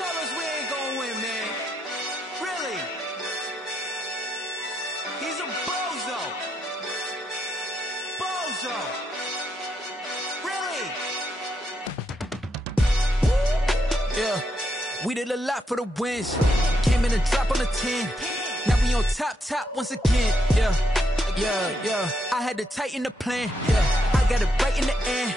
tell us we ain't gonna win, man. Really? He's a bozo. Bozo. Really? Yeah. We did a lot for the wins. Came in and drop on the 10. Now we on top once again. Yeah. I had to tighten the plan. Yeah. I got it right in the end.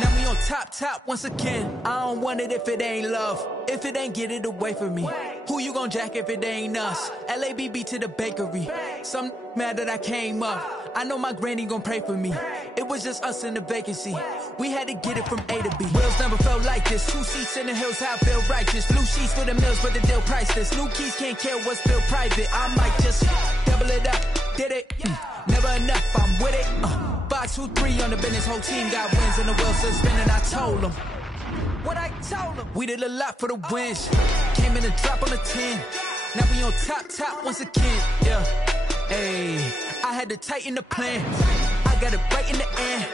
Now we on top once again. I don't want it if it ain't love. If it ain't, get it away from me. Who you gon' jack if it ain't us? LABB to the bakery. Some mad that I came up. I know my granny gon' pray for me. It was just us in the vacancy. We had to get it from A to B. Wheels never felt like this. 2 seats in the hills, how I feel righteous. Blue sheets for the mills, but the deal priceless. New keys can't care what's still private. I might just double it up. Did it? Never enough, I'm with it. 5, 2, 3 on the business. Whole team got wins and the wheels still spinning. I told them what I told them. We did a lot for the wins. Came in and drop on the 10. Now we on top once again. Yeah. Ayy, I had to tighten the plan. I got it right in the end.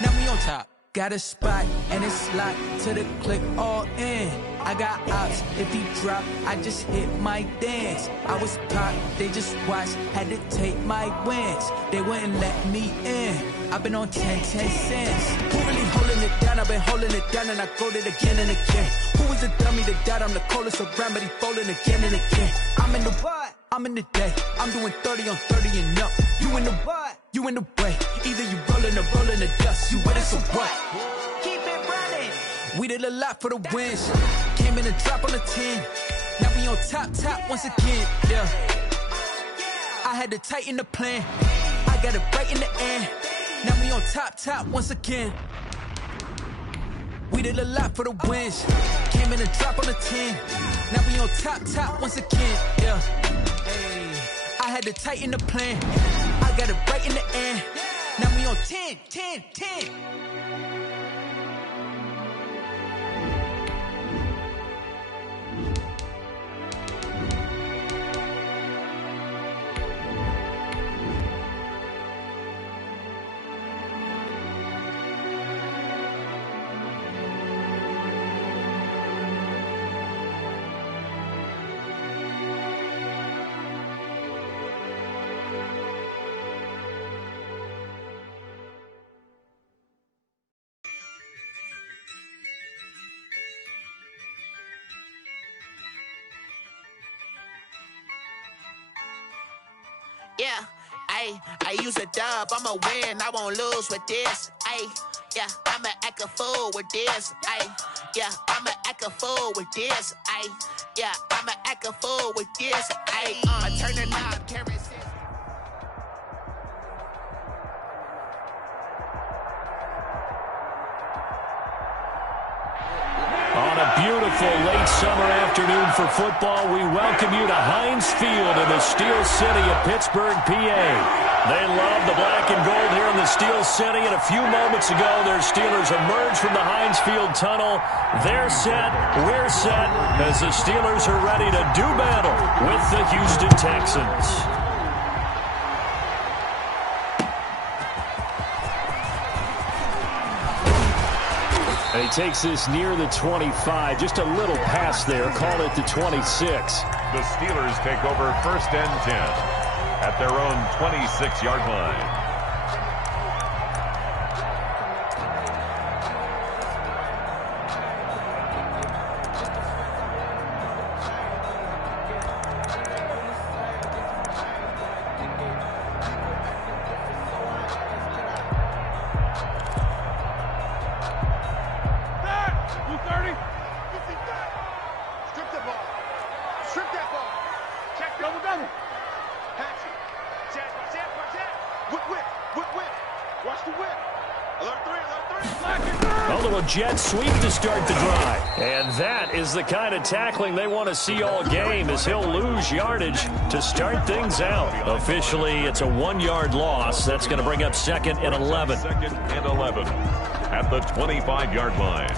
Now we on top. Got a spot and it's locked to the click all in. I got ops, if he drop, I just hit my dance. I was caught, they just watched, had to take my wins. They wouldn't let me in. I've been on 10 cents. Who really holding it down? I've been holding it down and I go it again and again. Who was the dummy that died? I'm the coldest around, but he folding again and again. I'm in the what? I'm in the day. I'm doing 30 on 30 and up. You in the what? You in the way. Either you rolling or rolling the dust. You with it, so what? Keep it running. We did a lot for the wins. Came in and drop on the 10. Now we on top once again. Yeah. I had to tighten the plan. I got it right in the end. Now we on top once again. We did a lot for the wins. Came in and drop on the 10. Now we on top once again. Yeah. Hey, I had to tighten the plan. I got it right in the end. Now we on 10. Yeah, I use a dub, I'ma win, I won't lose with this. Yeah, I'ma act a fool with this. Yeah, I'ma act a fool with this. Yeah, I'ma act a fool with this. I turn the knob, carry six. On a beautiful late summer afternoon for football, we welcome you to Heinz Field in the Steel City of Pittsburgh, PA. They love the black and gold here in the Steel City, and a few moments ago, their Steelers emerged from the Heinz Field tunnel. They're set, we're set, as the Steelers are ready to do battle with the Houston Texans. And he takes this near the 25. Just a little pass there. Call it the 26. The Steelers take over 1st and 10 at their own 26-yard line. Jet sweep to start the drive. And that is the kind of tackling they want to see all game, as he'll lose yardage to start things out. Officially, it's a 1-yard loss. That's going to bring up 2nd and 11. 2nd and 11 at the 25-yard line.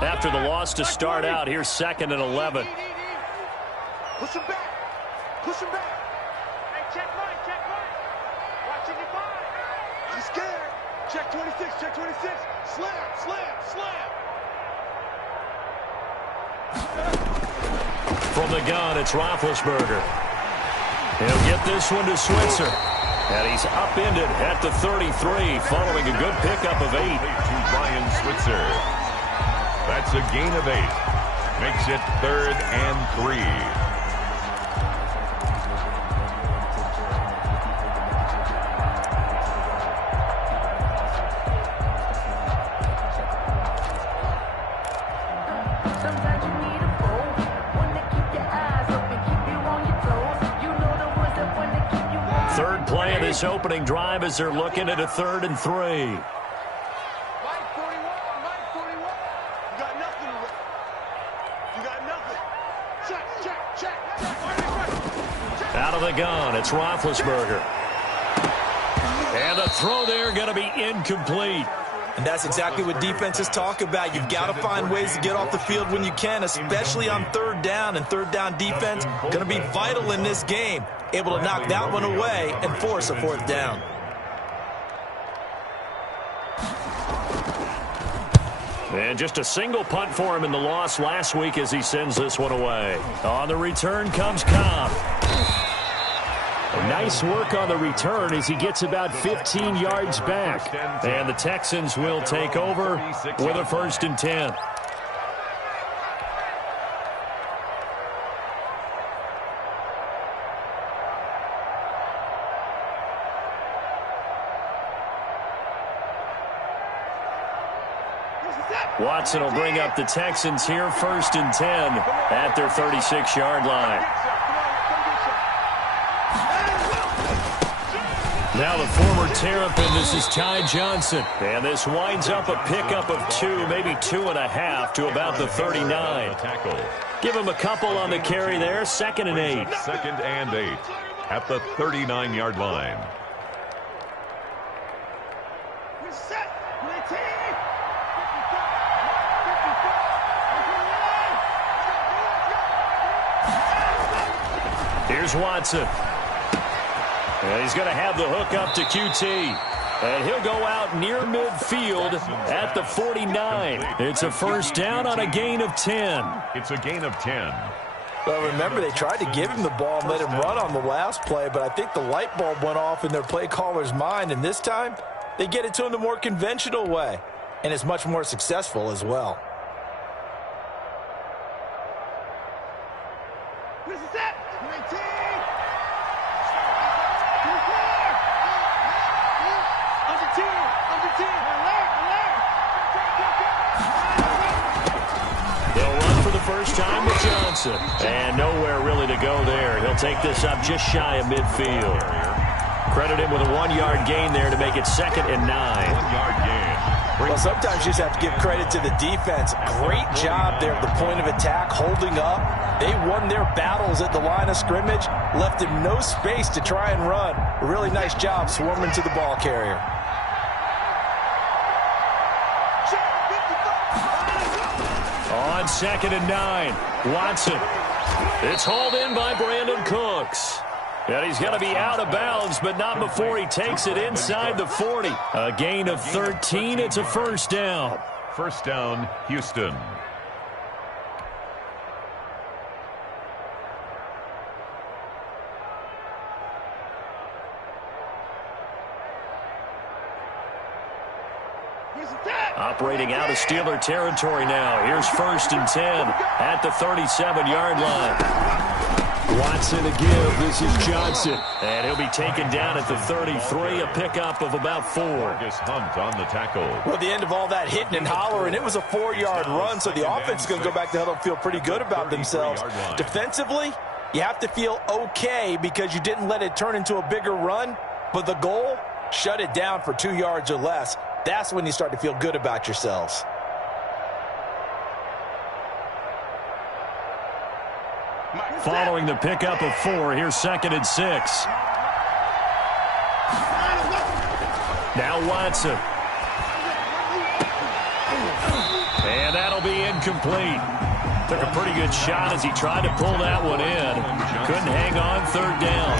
After the loss to start out, here's 2nd and 11. Push him back. Push him back. Hey, check right, check right. Watching your five. He's scared. Check 26, check 26. Slam, slam, slam. From the gun, it's Roethlisberger. He'll get this one to Switzer. And he's upended at the 33 following a good pickup of 8. To Brian Switzer. That's a gain of 8. Makes it 3rd and 3. Third play of this opening drive as they're looking at a 3rd and 3. Mike 41, Mike 41. You got nothing. You got nothing. Check, check, check, check. Out of the gun, it's Roethlisberger. And the throw there going to be incomplete. And that's exactly what defenses talk about. You've got to find ways to get off the field when you can, especially on 3rd down. And 3rd down defense going to be vital in this game. Able to knock that one away and force a 4th down. And just a single punt for him in the loss last week as he sends this one away. On the return comes Cobb. Nice work on the return as he gets about 15 yards back. And the Texans will take over with a 1st and 10. Watson will bring up the Texans here, 1st and 10 at their 36-yard line. Now the former Terrapin, this is Ty Johnson. And this winds up a pickup of 2, maybe 2.5 to about the 39. Give him a couple on the carry there, 2nd and 8. 2nd and 8 at the 39-yard line. Here's Watson. And he's going to have the hook up to QT. And he'll go out near midfield at the 49. It's a 1st down on a gain of 10. It's a gain of 10. Well, remember, they tried to give him the ball and let him run on the last play, but I think the light bulb went off in their play caller's mind, and this time they get it to him the more conventional way, and it's much more successful as well. Time with Johnson. And nowhere really to go there. He'll take this up just shy of midfield. Credit him with a 1-yard gain there to make it 2nd and 9. 1-yard gain. Well, sometimes you just have to give credit to the defense. Great job there at the point of attack, holding up. They won their battles at the line of scrimmage, left him no space to try and run. A really nice job swarming to the ball carrier. On 2nd and 9, Watson. It's hauled in by Brandon Cooks. And he's going to be out of bounds, but not before he takes it inside the 40. A gain of 13. It's a 1st down. 1st down, Houston. Operating out of Steeler territory now. Here's 1st and 10 at the 37-yard line. Watson to give. This is Johnson. And he'll be taken down at the 33, a pickup of about 4. Marcus Hunt on the tackle. Well, the end of all that hitting and hollering, it was a 4-yard run, so the offense is going to go back to huddle and feel pretty good about themselves. Defensively, you have to feel okay because you didn't let it turn into a bigger run, but the goal, shut it down for 2 yards or less. That's when you start to feel good about yourselves. Following the pickup of 4, here's 2nd and 6. Now Watson. And that'll be incomplete. Took a pretty good shot as he tried to pull that one in. Couldn't hang on third down.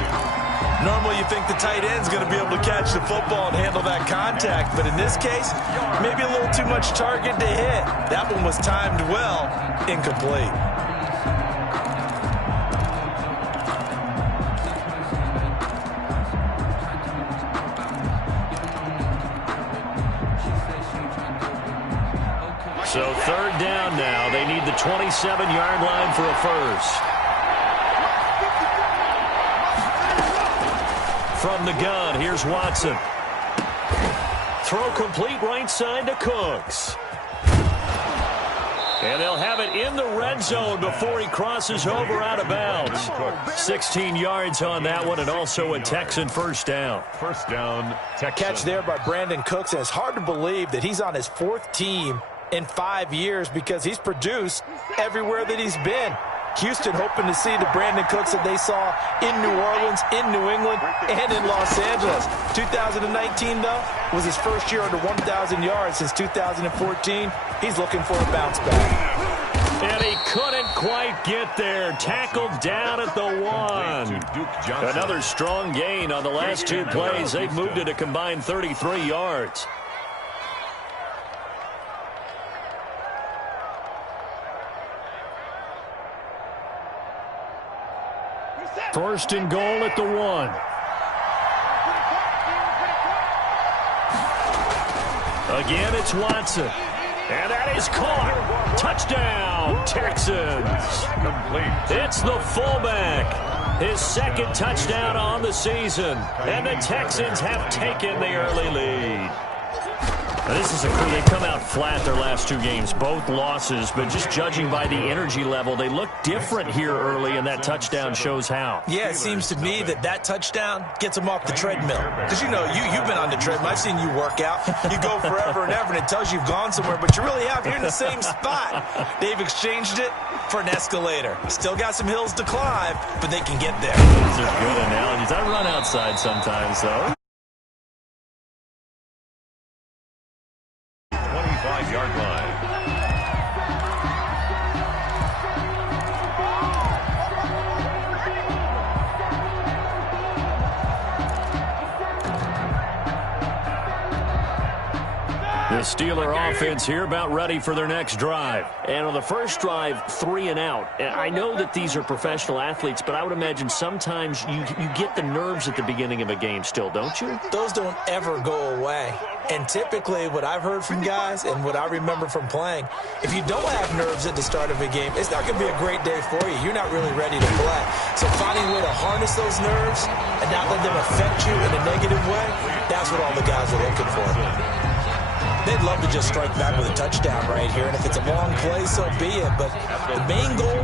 Normally you think the tight end's going to be able to catch the football and handle that contact, but in this case, maybe a little too much target to hit. That one was timed well, incomplete. So third down now. They need the 27-yard line for a first. From the gun, here's Watson. Throw complete right side to Cooks. And they'll have it in the red zone before he crosses over out of bounds. 16 yards on that one, and also a Texan first down. First down, Texan. Catch there by Brandon Cooks, and it's hard to believe that he's on his 4th team in 5 years because he's produced everywhere that he's been. Houston hoping to see the Brandon Cooks that they saw in New Orleans, in New England, and in Los Angeles. 2019, though, was his first year under 1,000 yards since 2014. He's looking for a bounce back. And he couldn't quite get there. Tackled down at the 1. Another strong gain on the last 2 plays. They've moved it a combined 33 yards. First and goal at the 1. Again, it's Watson. And that is caught. Touchdown, Texans. It's the fullback. His 2nd touchdown on the season. And the Texans have taken the early lead. Now, this is a crew. They've come out flat their last 2 games, both losses, but just judging by the energy level, they look different here early, and that touchdown shows how. Yeah, it seems to me that touchdown gets them off the treadmill. Because, you know, you've been on the treadmill. I've seen you work out. You go forever and ever, and it tells you you've gone somewhere, but you really have. You're in the same spot. They've exchanged it for an escalator. Still got some hills to climb, but they can get there. Those are good analogies. I run outside sometimes, though. 25-yard line. The Steeler offense here about ready for their next drive. And on the first drive, 3 and out. And I know that these are professional athletes, but I would imagine sometimes you get the nerves at the beginning of a game still, don't you? Those don't ever go away. And typically what I've heard from guys and what I remember from playing, if you don't have nerves at the start of a game, it's not going to be a great day for you. You're not really ready to play. So finding a way to harness those nerves and not let them affect you in a negative way, that's what all the guys are looking for. They'd love to just strike back with a touchdown right here, and if it's a long play, so be it. But the main goal,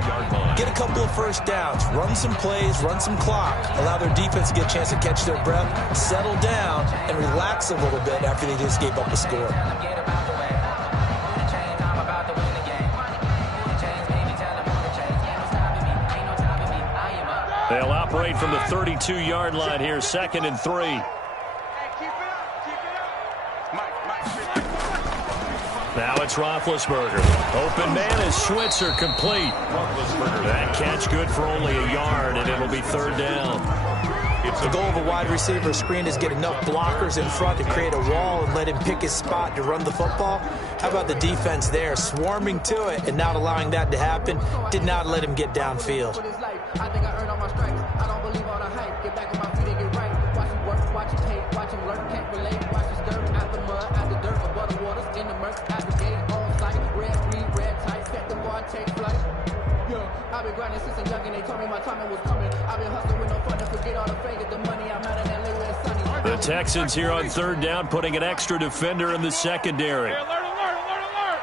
get a couple of first downs, run some plays, run some clock, allow their defense to get a chance to catch their breath, settle down, and relax a little bit after they just gave up a score. They'll operate from the 32-yard line here, 2nd and 3. Now it's Roethlisberger. Open man is Switzer, complete. That catch good for only a yard, and it'll be 3rd down. The goal of a wide receiver screen is get enough blockers in front to create a wall and let him pick his spot to run the football. How about the defense there, swarming to it and not allowing that to happen? Did not let him get downfield. I think I earned all my stripes. I don't believe all the hype. Get back on my feet and get right. Watch him work, watch him hate, watch him learn, can't relate. Watch his dirt, out the mud, out the dirt, above the waters, in the murk, out the gate, on site. Red tight, set the bar, take flight. Yeah, I've been grinding since a youngin'. They told me my timing was coming. I've been hustling with no fun to forget all the fake, the money I'm out in LA where it's sunny. The Texans here on 3rd down, putting an extra defender in the secondary. Hey, alert, alert, alert, alert.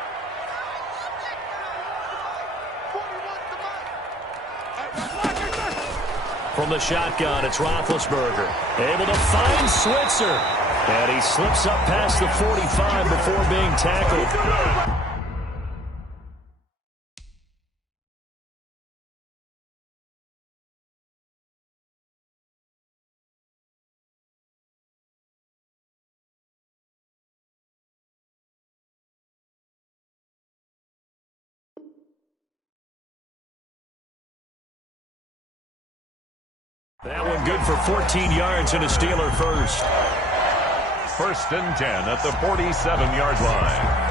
From the shotgun, it's Roethlisberger. Able to find Switzer. And he slips up past the 45 before being tackled. run, good for 14 yards and a Steeler first. 1st and 10 at the 47-yard line.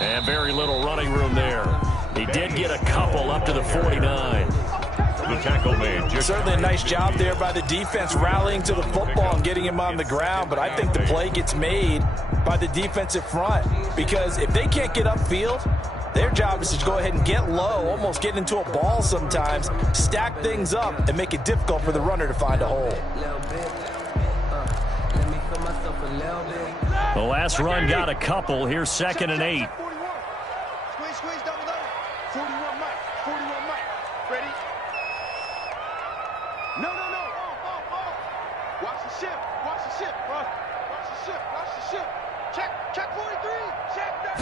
And very little running room there. He did get a couple up to the 49. The tackle made. Certainly a nice job there by the defense rallying to the football and getting him on the ground, but I think the play gets made by the defensive front because if they can't get upfield, their job is to go ahead and get low, almost get into a ball sometimes, stack things up, and make it difficult for the runner to find a hole. The last run got a couple. Here's 2nd and 8. Squeeze down the line. 41 Mike. 41 Mike. Ready? No. Watch the ship. Watch the ship. Watch the ship. Watch the ship. Check 43. Check that.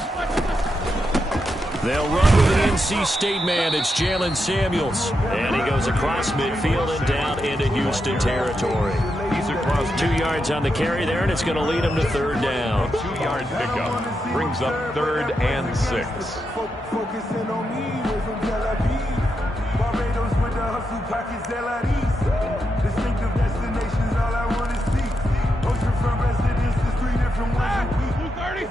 They'll run with an NC State man. It's Jalen Samuels. And he goes across midfield and down into Houston territory. He's across 2 yards on the carry there, and it's going to lead him to 3rd down. 2-yard pickup. Brings up 3rd and 6. Focusing on me, way from Tel Aviv. Barbados with the hustle pockets, LIDs. Distinctive destinations, all I want to see. Oceanfront residences, 3 different ones a week. 230.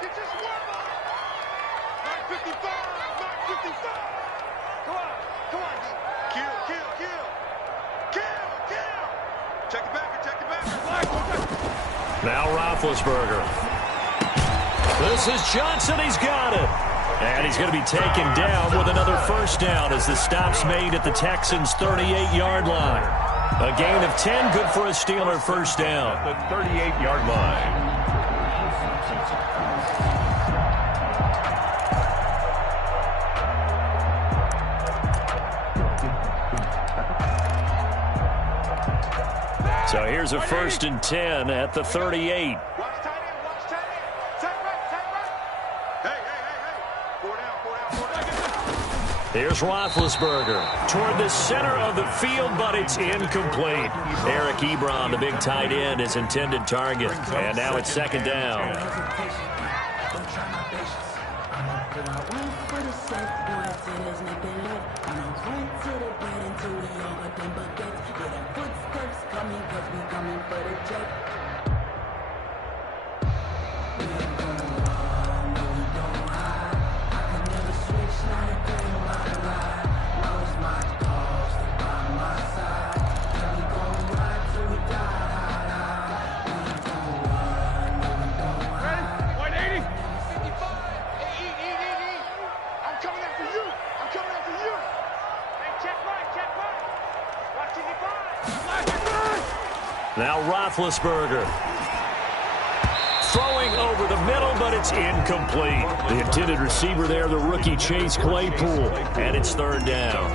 Get this one. Mark 55. Mark 55. Come on, D. Kill. Check it back. Now Roethlisberger. This is Johnson. He's got it. And he's going to be taken down with another 1st down as the stop's made at the Texans' 38-yard line. A gain of 10, good for a Steeler 1st down. The 38-yard line. So here's a 1st and 10 at the 38. Watch tight end. Tight right. Hey. 4 down. Here's Roethlisberger toward the center of the field, but it's incomplete. Eric Ebron, the big tight end, his intended target. And now it's 2nd down. Now Roethlisberger throwing over the middle, but it's incomplete. The intended receiver there, the rookie Chase Claypool, and it's 3rd down.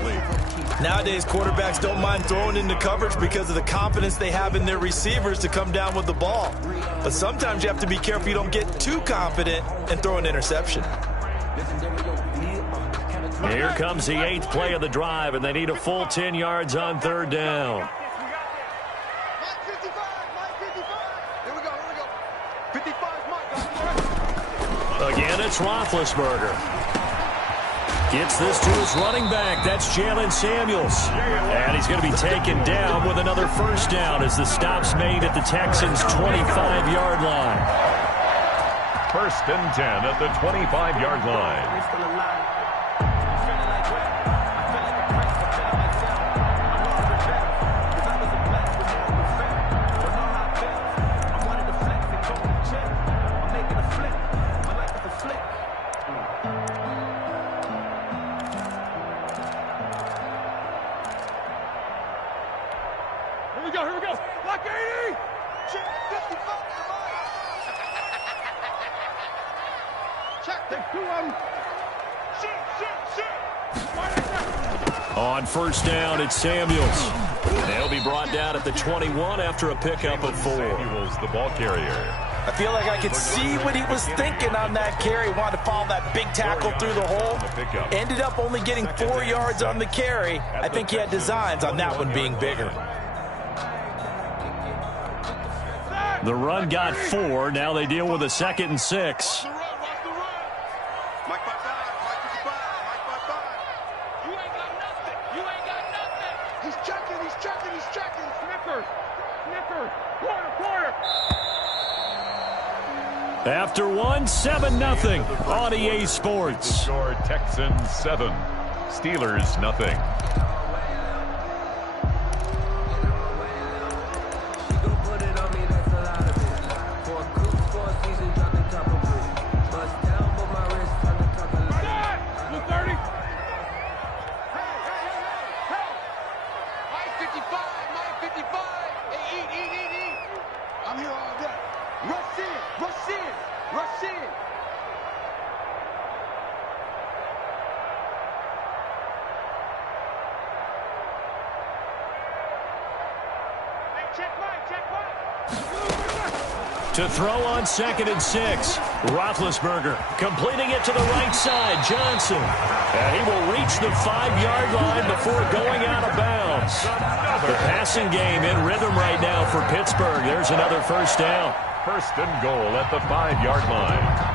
Nowadays, quarterbacks don't mind throwing into coverage because of the confidence they have in their receivers to come down with the ball. But sometimes you have to be careful you don't get too confident and throw an interception. Here comes the 8th play of the drive, and they need a full 10 yards on 3rd down. Again, it's Roethlisberger. Gets this to his running back. That's Jalen Samuels. And he's going to be taken down with another 1st down as the stop's made at the Texans' 25-yard line. 1st and 10 at the 25-yard line. Here we go. Lock 80. On first down, it's Samuels. They'll be brought down at the 21 after a pickup of 4. Samuels, the ball carrier. I feel like I could see what he was thinking on that carry. Wanted to follow that big tackle through the hole. Ended up only getting 4 yards on the carry. I think he had designs on that one being bigger. The run got 4. Now they deal with a 2nd and 6. After 1, 7-0 on EA Sports. Score Texans 7, Steelers nothing. To throw on 2nd and 6. Roethlisberger completing it to the right side. Johnson. And he will reach the 5-yard line before going out of bounds. The passing game in rhythm right now for Pittsburgh. There's another first down. First and goal at the 5-yard line.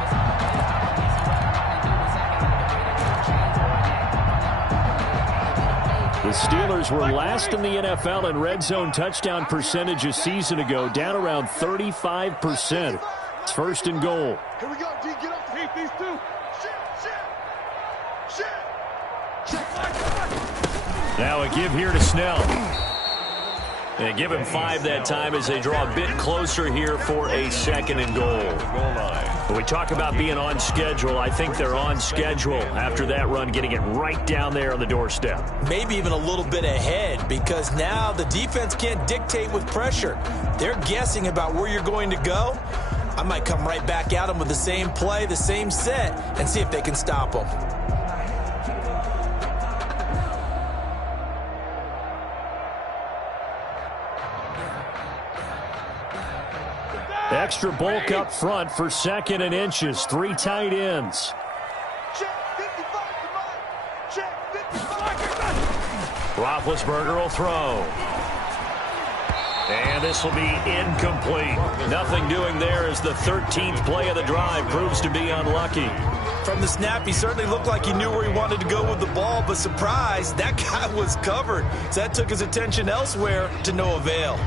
The Steelers were last in the NFL in red zone touchdown percentage a season ago, down around 35%. It's first and goal. Here we go, D. Get off the heat, these two. Now a give here to Snell. And give him 5 that time as they draw a bit closer here for a 2nd and goal. When we talk about being on schedule, I think they're on schedule after that run, getting it right down there on the doorstep. Maybe even a little bit ahead, because now the defense can't dictate with pressure. They're guessing about where you're going to go. I might come right back at them with the same play, the same set, and see if they can stop them. Extra bulk up front for 2nd and inches. 3 tight ends. Roethlisberger will throw. And this will be incomplete. Nothing doing there as the 13th play of the drive proves to be unlucky. From the snap, he certainly looked like he knew where he wanted to go with the ball, but surprise, that guy was covered. So that took his attention elsewhere to no avail.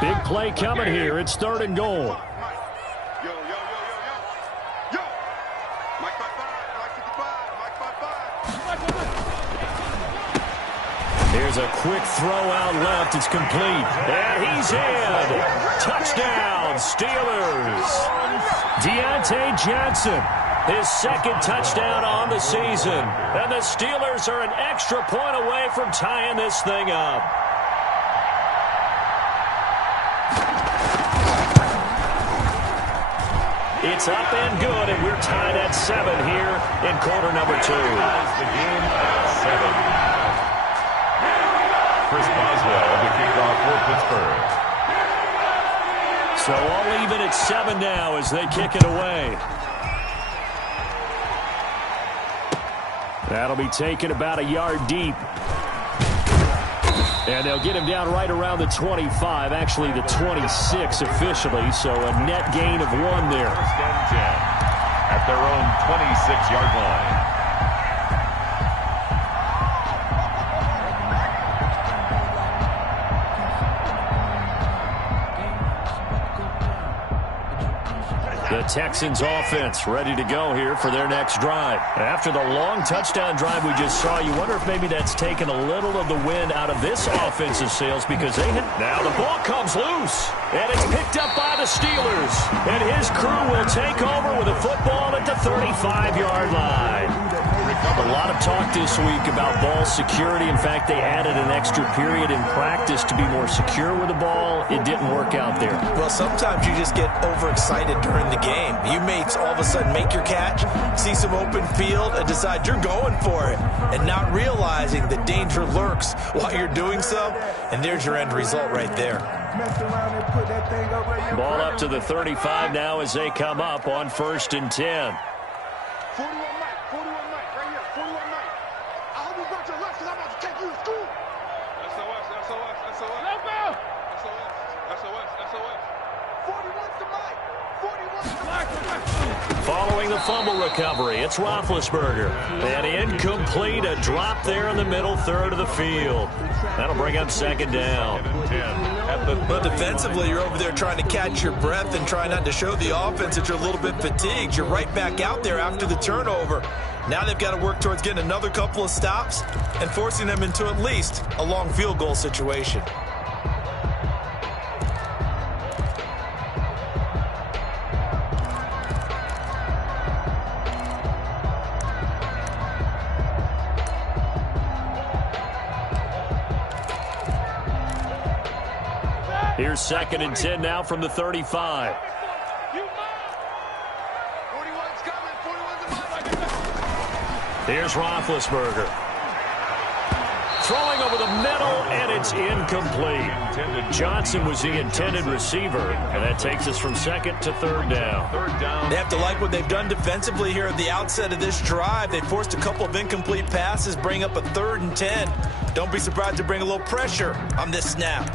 Big play coming here. It's 3rd and goal. Here's a quick throw out left. It's complete. And he's in. Touchdown, Steelers. Deontay Johnson, his 2nd touchdown on the season. And the Steelers are an extra point away from tying this thing up. It's up and good, and we're tied at 7 here in quarter number 2. The game at 7. Chris Boswell, the kickoff for Pittsburgh. So all even at 7 now as they kick it away. That'll be taken about a yard deep. And they'll get him down right around the 25, actually the 26 officially, so a net gain of 1 there. First and 10 at their own 26-yard line. The Texans offense ready to go here for their next drive. After the long touchdown drive we just saw, you wonder if maybe that's taken a little of the wind out of this offensive sails because they hit. Now the ball comes loose, and it's picked up by the Steelers. And his crew will take over with a football at the 35-yard line. A lot of talk this week about ball security. In fact, they added an extra period in practice to be more secure with the ball. It didn't work out there. Well, sometimes you just get overexcited during the game. You may all of a sudden make your catch, see some open field, and decide you're going for it, and not realizing the danger lurks while you're doing so, and there's your end result right there. Ball up to the 35 now as they come up on 1st and 10. 41 Mike, right here, 41 Mike. I hope you got your left because I'm about to take you to school. SOS. SOS. 41's to Mike. 41's to Mike. Following the fumble recovery, it's Roethlisberger. And incomplete, a drop there in the middle third of the field. That'll bring up 2nd down. Well, defensively, you're over there trying to catch your breath and try not to show the offense that you're a little bit fatigued. You're right back out there after the turnover. Now they've got to work towards getting another couple of stops and forcing them into at least a long field goal situation. Here's 2nd and 10 now from the 35. 41's coming. 41's to Mike. Here's Roethlisberger. Throwing over the middle, and it's incomplete. Johnson was the intended receiver, and that takes us from 2nd to 3rd down. They have to like what they've done defensively here at the outset of this drive. They forced a couple of incomplete passes, bring up a 3rd and 10. Don't be surprised to bring a little pressure on this snap.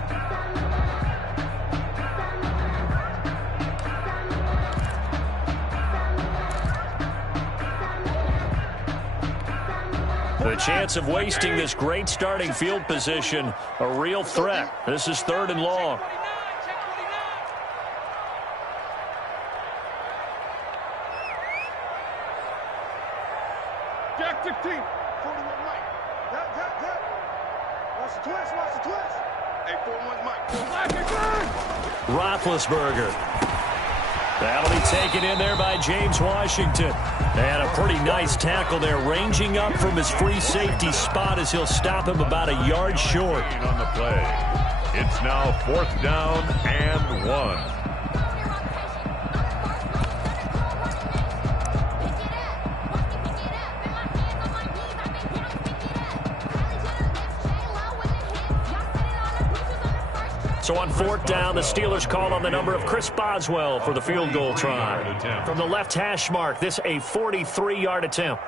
The chance of wasting this great starting field position, a real threat. This is 3rd and long. Jack 15. 41 Mike. That. Watch the twist. Hey, 41's Mike. Roethlisberger. That'll be taken in there by James Washington. And a pretty nice tackle there, ranging up from his free safety spot as he'll stop him about a yard short. On the play. It's now 4th down and 1. So on 4th down, the Steelers call on the number of Chris Boswell for the field goal try. From the left hash mark, this a 43-yard attempt.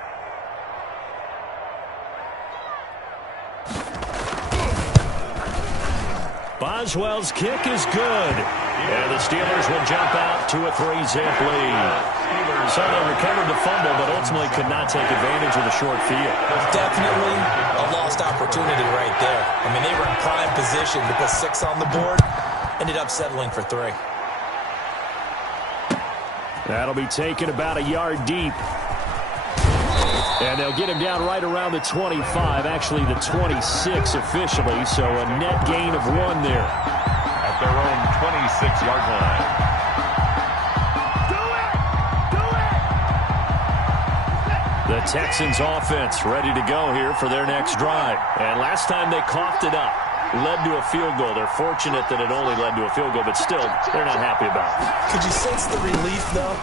Boswell's kick is good. And the Steelers will jump out to a 3-zip lead. So they recovered the fumble, but ultimately could not take advantage of the short field. Definitely a lost opportunity right there. I mean, they were in prime position to put 6 on the board. Ended up settling for 3. That'll be taken about a yard deep. And they'll get him down right around the 25, actually the 26 officially, so a net gain of 1 there. At their own 26-yard line. The Texans offense ready to go here for their next drive. And last time they coughed it up, led to a field goal. They're fortunate that it only led to a field goal, but still, they're not happy about it. Could you sense the relief, though,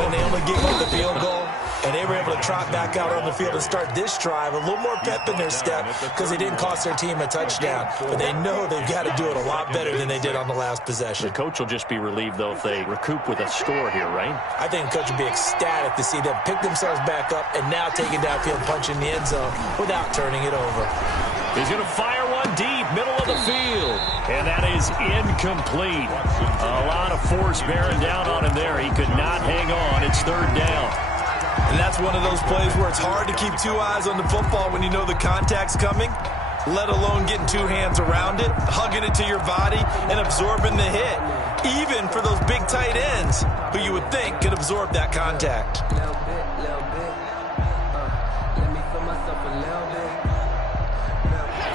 when they only gave up the field goal? And they were able to trot back out on the field and start this drive. A little more pep in their step because they didn't cost their team a touchdown. But they know they've got to do it a lot better than they did on the last possession. The coach will just be relieved, though, if they recoup with a score here, right? I think the coach would be ecstatic to see them pick themselves back up and now take it downfield, punch in the end zone without turning it over. He's going to fire one deep, middle of the field. And that is incomplete. A lot of force bearing down on him there. He could not hang on. It's 3rd down. And that's one of those plays where it's hard to keep 2 eyes on the football when you know the contact's coming. let alone getting two hands around it, hugging it to your body, and absorbing the hit. Even for those big tight ends, who you would think could absorb that contact.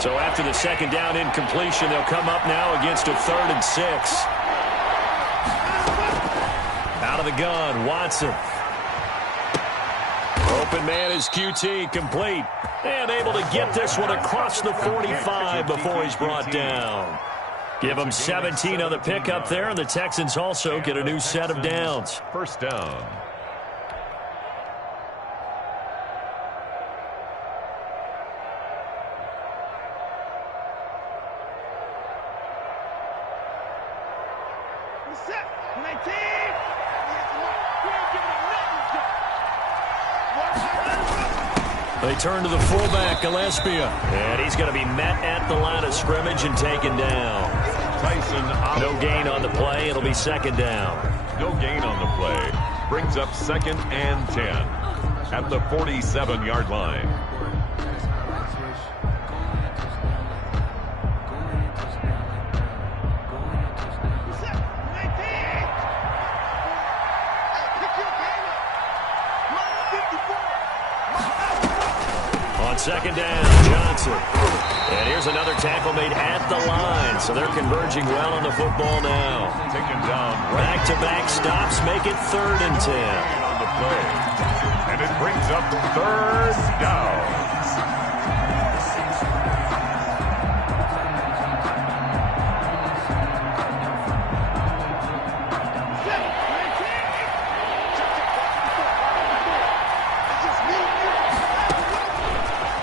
So after the second down incompletion, they'll come up now against a 3rd and 6. Out of the gun, Watson. Open man is QT, complete. And able to get this one across the 45 before he's brought down. Give them 17 on the pickup there, and the Texans also get a new set of downs. First down. Set. 19. They turn to the fullback, Gillespie. And he's going to be met at the line of scrimmage and taken down. Tyson. No gain on the play. It'll be second down. No gain on the play. Brings up 2nd and 10 at the 47-yard line. On second down, Johnson. And here's another tackle made at the line. So they're converging well on the football now. Taken down. Back-to-back stops make it 3rd and 10. On the play. And it brings up 3rd down.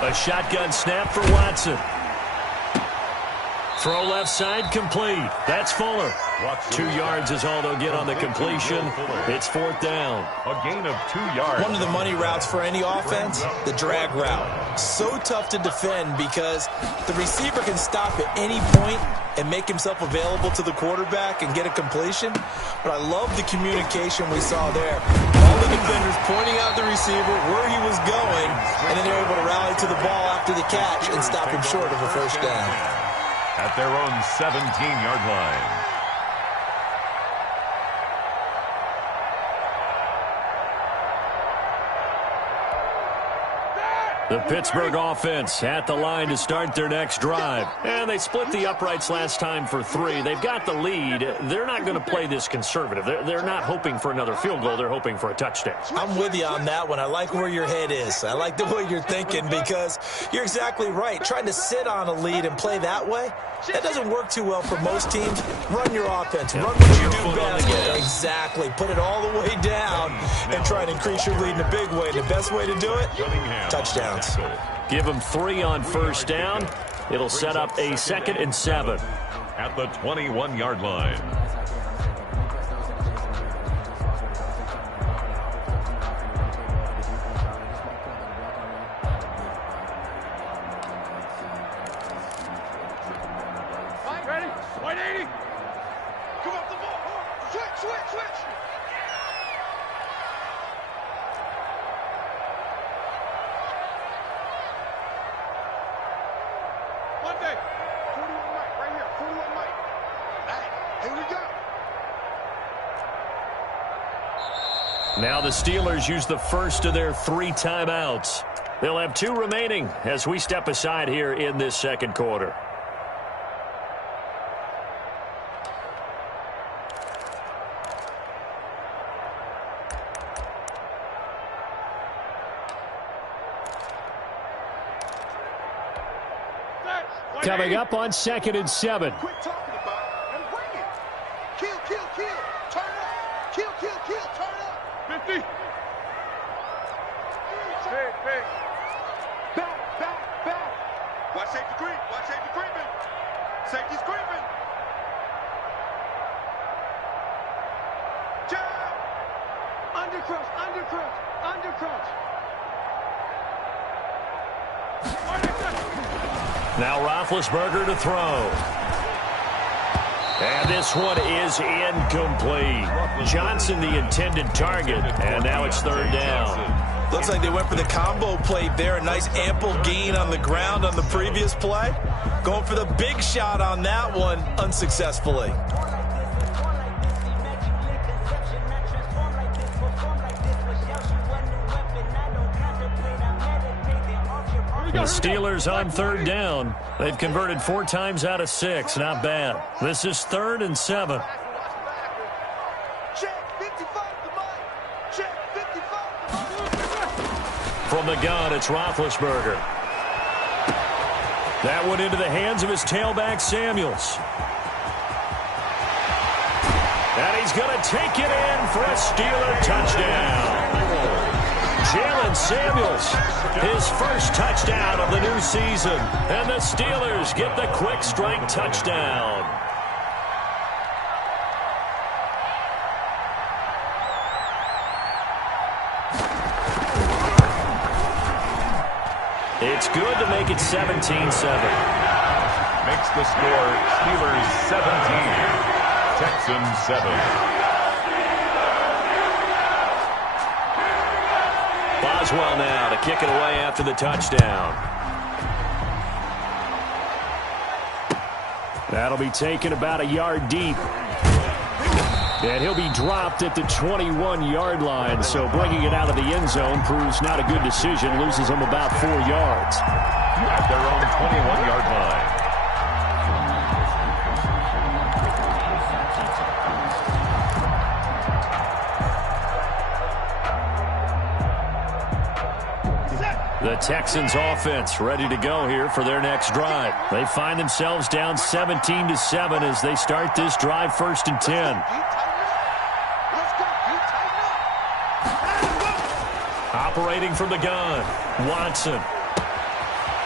A shotgun snap for Watson. Throw left side, complete. That's Fuller. 2 yards is all they'll get on the completion. It's 4th down. A gain of 2 yards. One of the money routes for any offense, the drag route. So tough to defend because the receiver can stop at any point and make himself available to the quarterback and get a completion. But I love the communication we saw there. All the defenders pointing out the receiver, where he was going, and then they're able to rally to the ball after the catch and stop him short of a first down. At their own 17-yard line. The Pittsburgh offense at the line to start their next drive. And they split the uprights last time for 3. They've got the lead. They're not going to play this conservative. They're not hoping for another field goal. They're hoping for a touchdown. I'm with you on that one. I like where your head is. I like the way you're thinking because you're exactly right. Trying to sit on a lead and play that way, that doesn't work too well for most teams. Run your offense. Run what you do best. Exactly. Put it all the way down and try and increase your lead in a big way. And the best way to do it, touchdowns. Give them 3 on first down. It'll set up a 2nd and 7. At the 21-yard line. Ready? 180. Come up the ball. Switch. Monday. 41 Mike, right here. 41 Mike. Here we go. Now the Steelers use the first of their 3 timeouts. They'll have 2 remaining as we step aside here in this second quarter. Coming up on 2nd and 7. Quit talking about it and bring it. Kill. Turn up. Kill. Turn up. 50. Big. Back. Watch safety creeping. Safety's creeping. Jab. Undercrush. Now Roethlisberger to throw. And this one is incomplete. Johnson the intended target, and now it's 3rd down. Looks like they went for the combo play there. A nice ample gain on the ground on the previous play. Going for the big shot on that one unsuccessfully. The Steelers on third down. They've converted 4 times out of 6. Not bad. This is 3rd and 7. From the gun, it's Roethlisberger. That went into the hands of his tailback, Samuels. And he's going to take it in for a Steeler touchdown. Jalen Samuels, his first touchdown of the new season. And the Steelers get the quick strike touchdown. It's good to make it 17-7. Makes the score Steelers 17, Texans 7. Boswell now to kick it away after the touchdown. That'll be taken about a yard deep. And he'll be dropped at the 21-yard line, so bringing it out of the end zone proves not a good decision. Loses him about 4 yards. At their own 21-yard line. The Texans offense ready to go here for their next drive. They find themselves down 17-7 as they start this drive 1st and 10. Operating from the gun, Watson.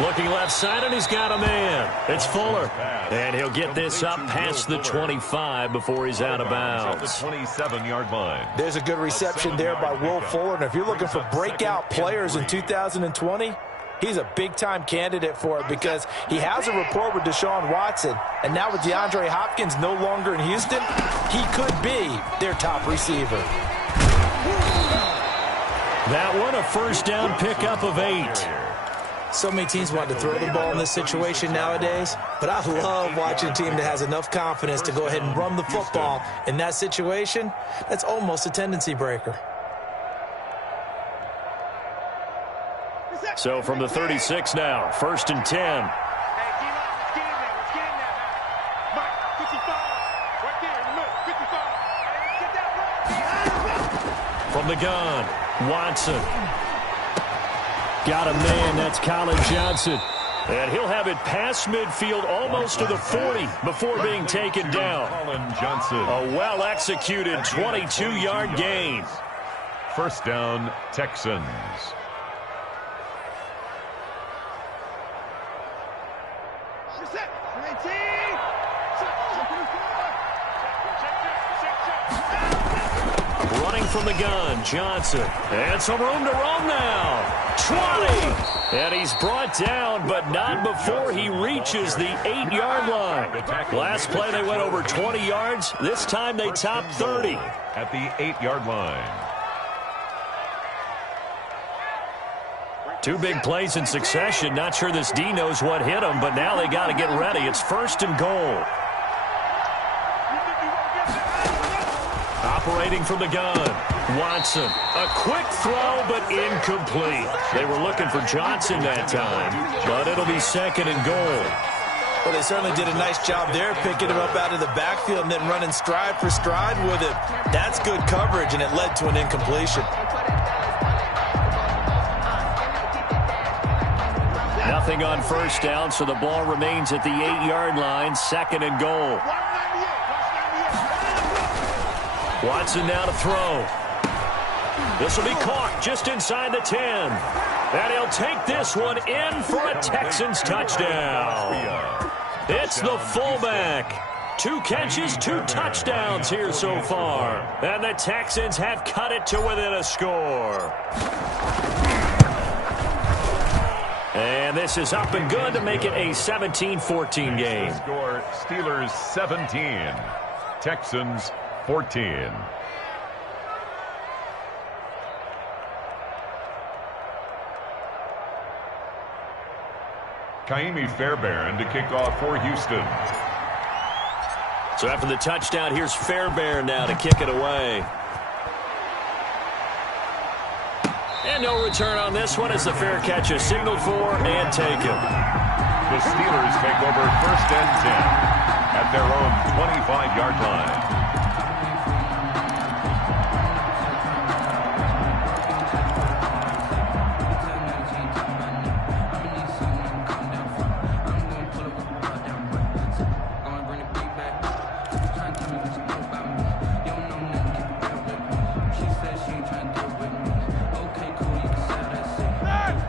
Looking left side, and he's got a man. It's Fuller. And he'll get this up past the 25 before he's out of bounds. The 27-yard line. There's a good reception there by Will Fuller. And if you're looking for breakout players in 2020, he's a big-time candidate for it because he has a rapport with Deshaun Watson. And now with DeAndre Hopkins no longer in Houston, he could be their top receiver. That one, a first down pickup of 8. So many teams want to throw the ball in this situation nowadays, but I love watching a team that has enough confidence to go ahead and run the football. In that situation, that's almost a tendency breaker. So from the 36 now, 1st and 10. From the gun, Watson. Got a man, that's Colin Johnson. And he'll have it past midfield almost to the 40 before being taken down. Colin Johnson. A well-executed 22-yard gain. First down, Texans. Running from the gun, Johnson. And some room to roam now. 20. And he's brought down, but not before he reaches the 8-yard line. Last play they went over 20 yards. This time they topped 30. At the 8-yard line. 2 big plays in succession. Not sure this D knows what hit him, but now they got to get ready. It's 1st and goal. Operating from the gun, Watson. A quick throw, but incomplete. They were looking for Johnson that time, but it'll be 2nd and goal. Well, they certainly did a nice job there, picking him up out of the backfield and then running stride for stride with it. That's good coverage, and it led to an incompletion. Nothing on first down, so the ball remains at the 8-yard line, 2nd and goal. Watson now to throw. This will be caught just inside the 10. And he'll take this one in for a Texans touchdown. It's the fullback. 2 catches, 2 touchdowns here so far. And the Texans have cut it to within a score. And this is up and good to make it a 17-14 game. Score Steelers 17, Texans 14. Kaimi Fairbairn to kick off for Houston. So after the touchdown, here's Fairbairn now to kick it away. And no return on this one as the fair catch is signaled for and taken. The Steelers take over 1st and 10 at their own 25-yard line.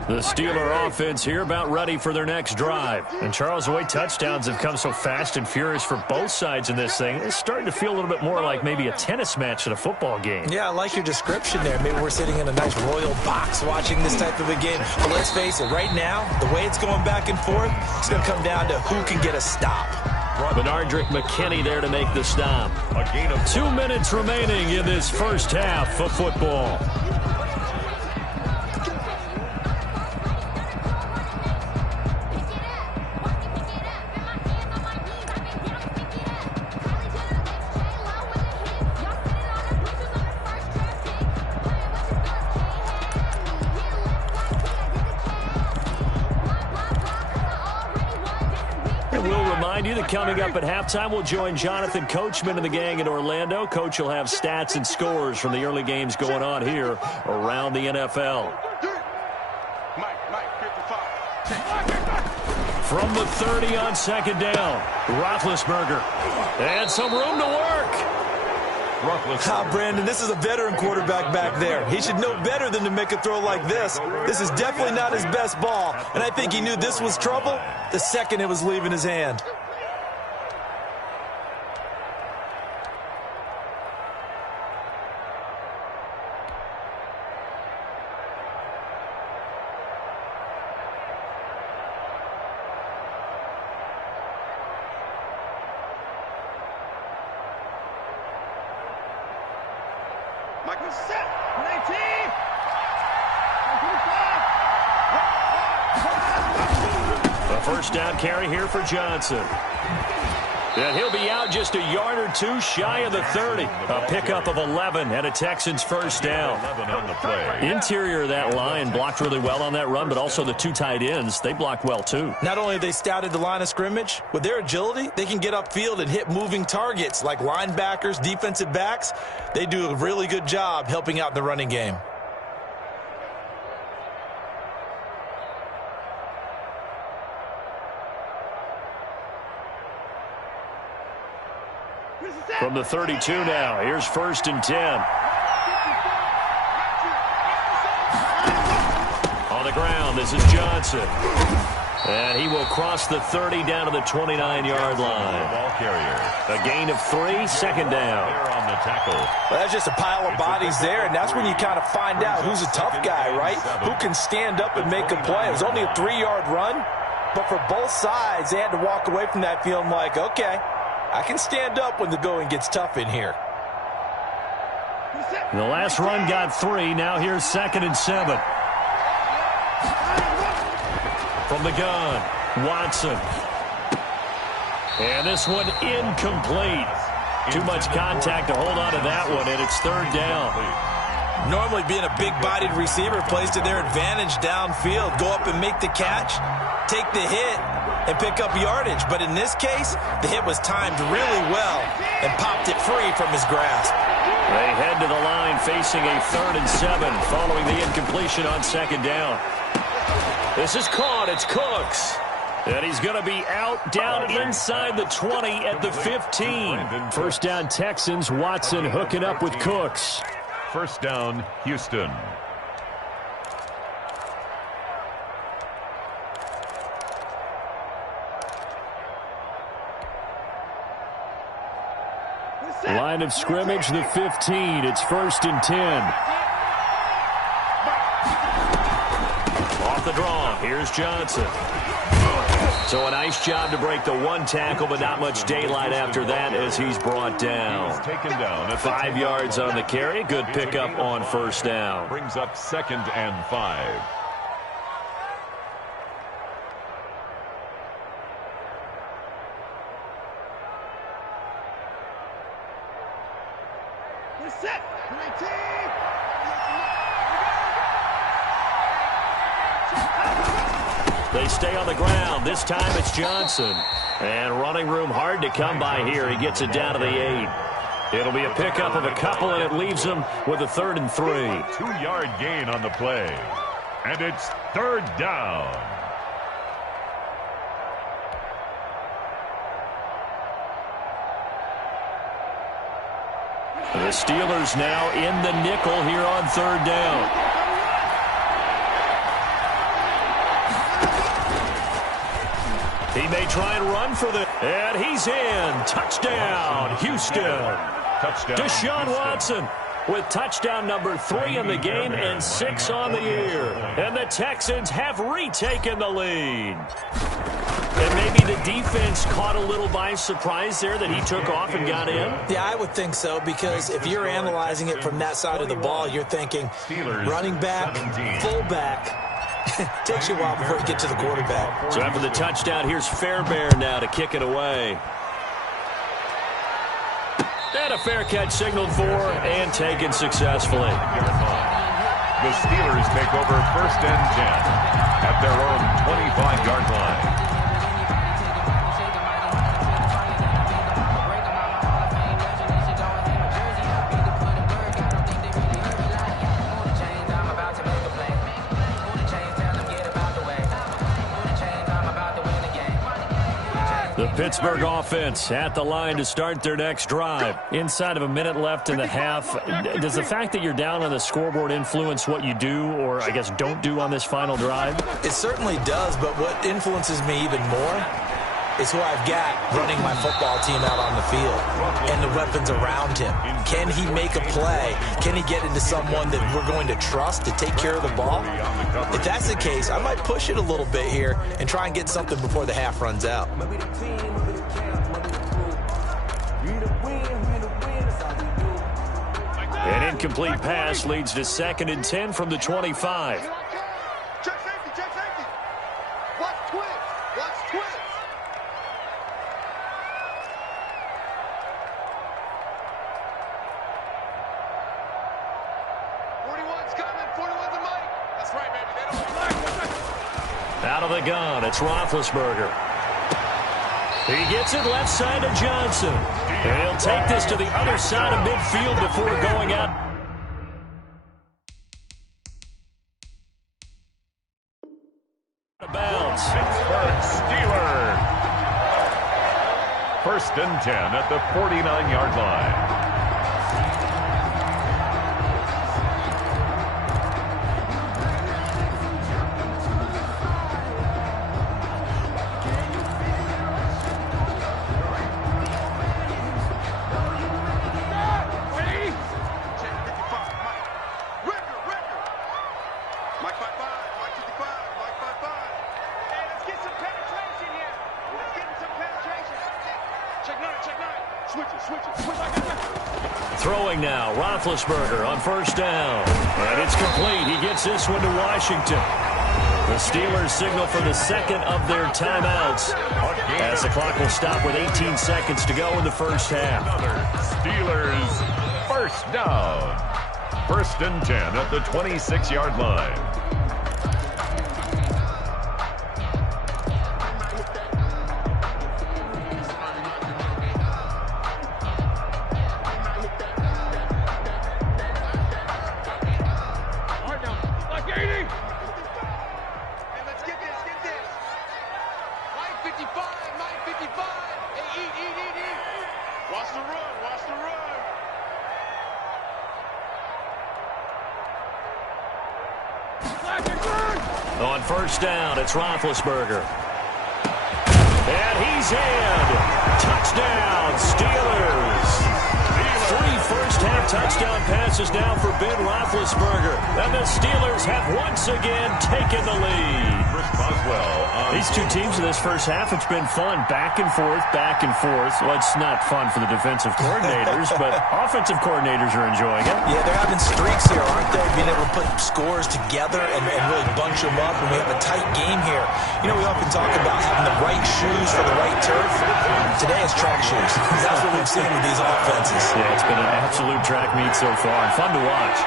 The Steeler offense here about ready for their next drive. And Charles, the way touchdowns have come so fast and furious for both sides in this thing, it's starting to feel a little bit more like maybe a tennis match at a football game. Yeah, I like your description there. Maybe we're sitting in a nice royal box watching this type of a game. But let's face it, right now, the way it's going back and forth, it's going to come down to who can get a stop. Benardrick McKinney there to make the stop. A gain of 2 minutes remaining in this first half of football. Coming up at halftime, we'll join Jonathan Coachman and the gang in Orlando. Coach will have stats and scores from the early games going on here around the NFL. From the 30 on 2nd down, Roethlisberger. And some room to work. Brandon, this is a veteran quarterback back there. He should know better than to make a throw like this. This is definitely not his best ball, and I think he knew this was trouble the second it was leaving his hand. First down carry here for Johnson. And he'll be out just a yard or two shy of the 30. A pickup of 11 and a Texans first down. 11 on the play. Interior of that line blocked really well on that run, but also the 2 tight ends, they blocked well too. Not only have they scouted the line of scrimmage, with their agility, they can get upfield and hit moving targets like linebackers, defensive backs. They do a really good job helping out the running game. From the 32 now, here's 1st and 10. On the ground, this is Johnson. And he will cross the 30 down to the 29-yard line. Ball carrier. A gain of 3, 2nd down. On the tackle. Well, that's just a pile of bodies there, and that's when you kind of find out who's a tough guy, right? Who can stand up and make a play. It was only a 3-yard run, but for both sides, they had to walk away from that feeling like, okay, I can stand up when the going gets tough in here. The last run got 3. Now here's 2nd and 7. From the gun, Watson. And this one incomplete. Too much contact to hold on to that one, and it's 3rd down. Normally being a big-bodied receiver plays to their advantage downfield. Go up and make the catch, take the hit, and pick up yardage. But in this case, the hit was timed really well and popped it free from his grasp. They head to the line facing a 3rd and 7 following the incompletion on 2nd down. This is caught. It's Cooks. And he's going to be out down inside the 20 at the 15. First down Texans. Watson hooking up with Cooks. First down, Houston. Line of scrimmage, the 15. It's 1st and 10. Off the draw. Here's Johnson. So a nice job to break the 1 tackle, but not much daylight after that as he's brought down. He's taken down at 5 yards on the carry. Good pickup on 1st down. Brings up 2nd and 5. They stay on the ground. This time it's Johnson. And running room hard to come by here. He gets it down to the 8. It'll be a pickup of a couple, and it leaves him with a 3rd and 3. 2-yard gain on the play. And it's 3rd down. The Steelers now in the nickel here on 3rd down. He may try and run for the... And he's in. Touchdown, Houston. Touchdown, Deshaun Watson with touchdown number 3 in the game and 6 on the year. And the Texans have retaken the lead. And maybe the defense caught a little by surprise there that he took off and got in? Yeah, I would think so, because if you're analyzing it from that side of the ball, you're thinking running back, fullback. Takes you a while before you get to the quarterback. So after the touchdown, here's Fairbairn now to kick it away. And a fair catch signaled for and taken successfully. The Steelers take over 1st and 10 at their own 25-yard line. The Pittsburgh offense at the line to start their next drive. Inside of a minute left in the half, does the fact that you're down on the scoreboard influence what you do, or I guess don't do on this final drive? It certainly does, but what influences me even more is who I've got running my football team out on the field and the weapons around him. Can he make a play? Can he get into someone that we're going to trust to take care of the ball? If that's the case, I might push it a little bit here and try and get something before the half runs out. An incomplete pass leads to 2nd and 10 from the 25. Check safety, check safety. Watch twins, watch twins. Out of the gun, it's Roethlisberger. He gets it left side to Johnson. And he'll take this to the other side of midfield before going out. Bounce. Pittsburgh Steelers. 1st and 10 at the 49-yard line. Throwing now, Roethlisberger on 1st down. And it's complete. He gets this one to Washington. The Steelers signal for the 2nd of their timeouts as the clock will stop with 18 seconds to go in the first half. Steelers 1st down. 1st and 10 at the 26-yard line. On 1st down, it's Roethlisberger. And he's in. Touchdown, Steelers. 3 first-half touchdown passes now for Ben Roethlisberger. And the Steelers have once again taken the lead. These two teams in this first half, it's been fun. Back and forth, back and forth. Well, it's not fun for the defensive coordinators, but offensive coordinators are enjoying it. Yeah, they're having streaks here, aren't they? Being able to put scores together and really bunch them up, and we have a tight game here. You know, we often talk about having the right shoes for the right turf. Today it's track shoes. That's what we've seen with these offenses. Yeah, it's been an absolute track meet so far, and fun to watch.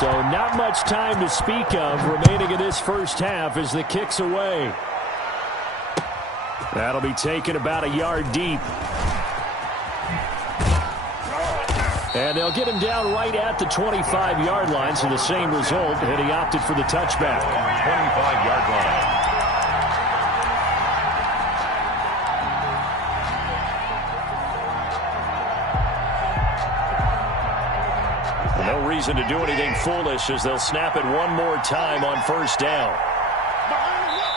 So not much time to speak of remaining in this first half as the kick's away. That'll be taken about a yard deep. And they'll get him down right at the 25-yard line, so the same result, and he opted for the touchback. 25-yard line. No reason to do anything foolish as they'll snap it one more time on first down.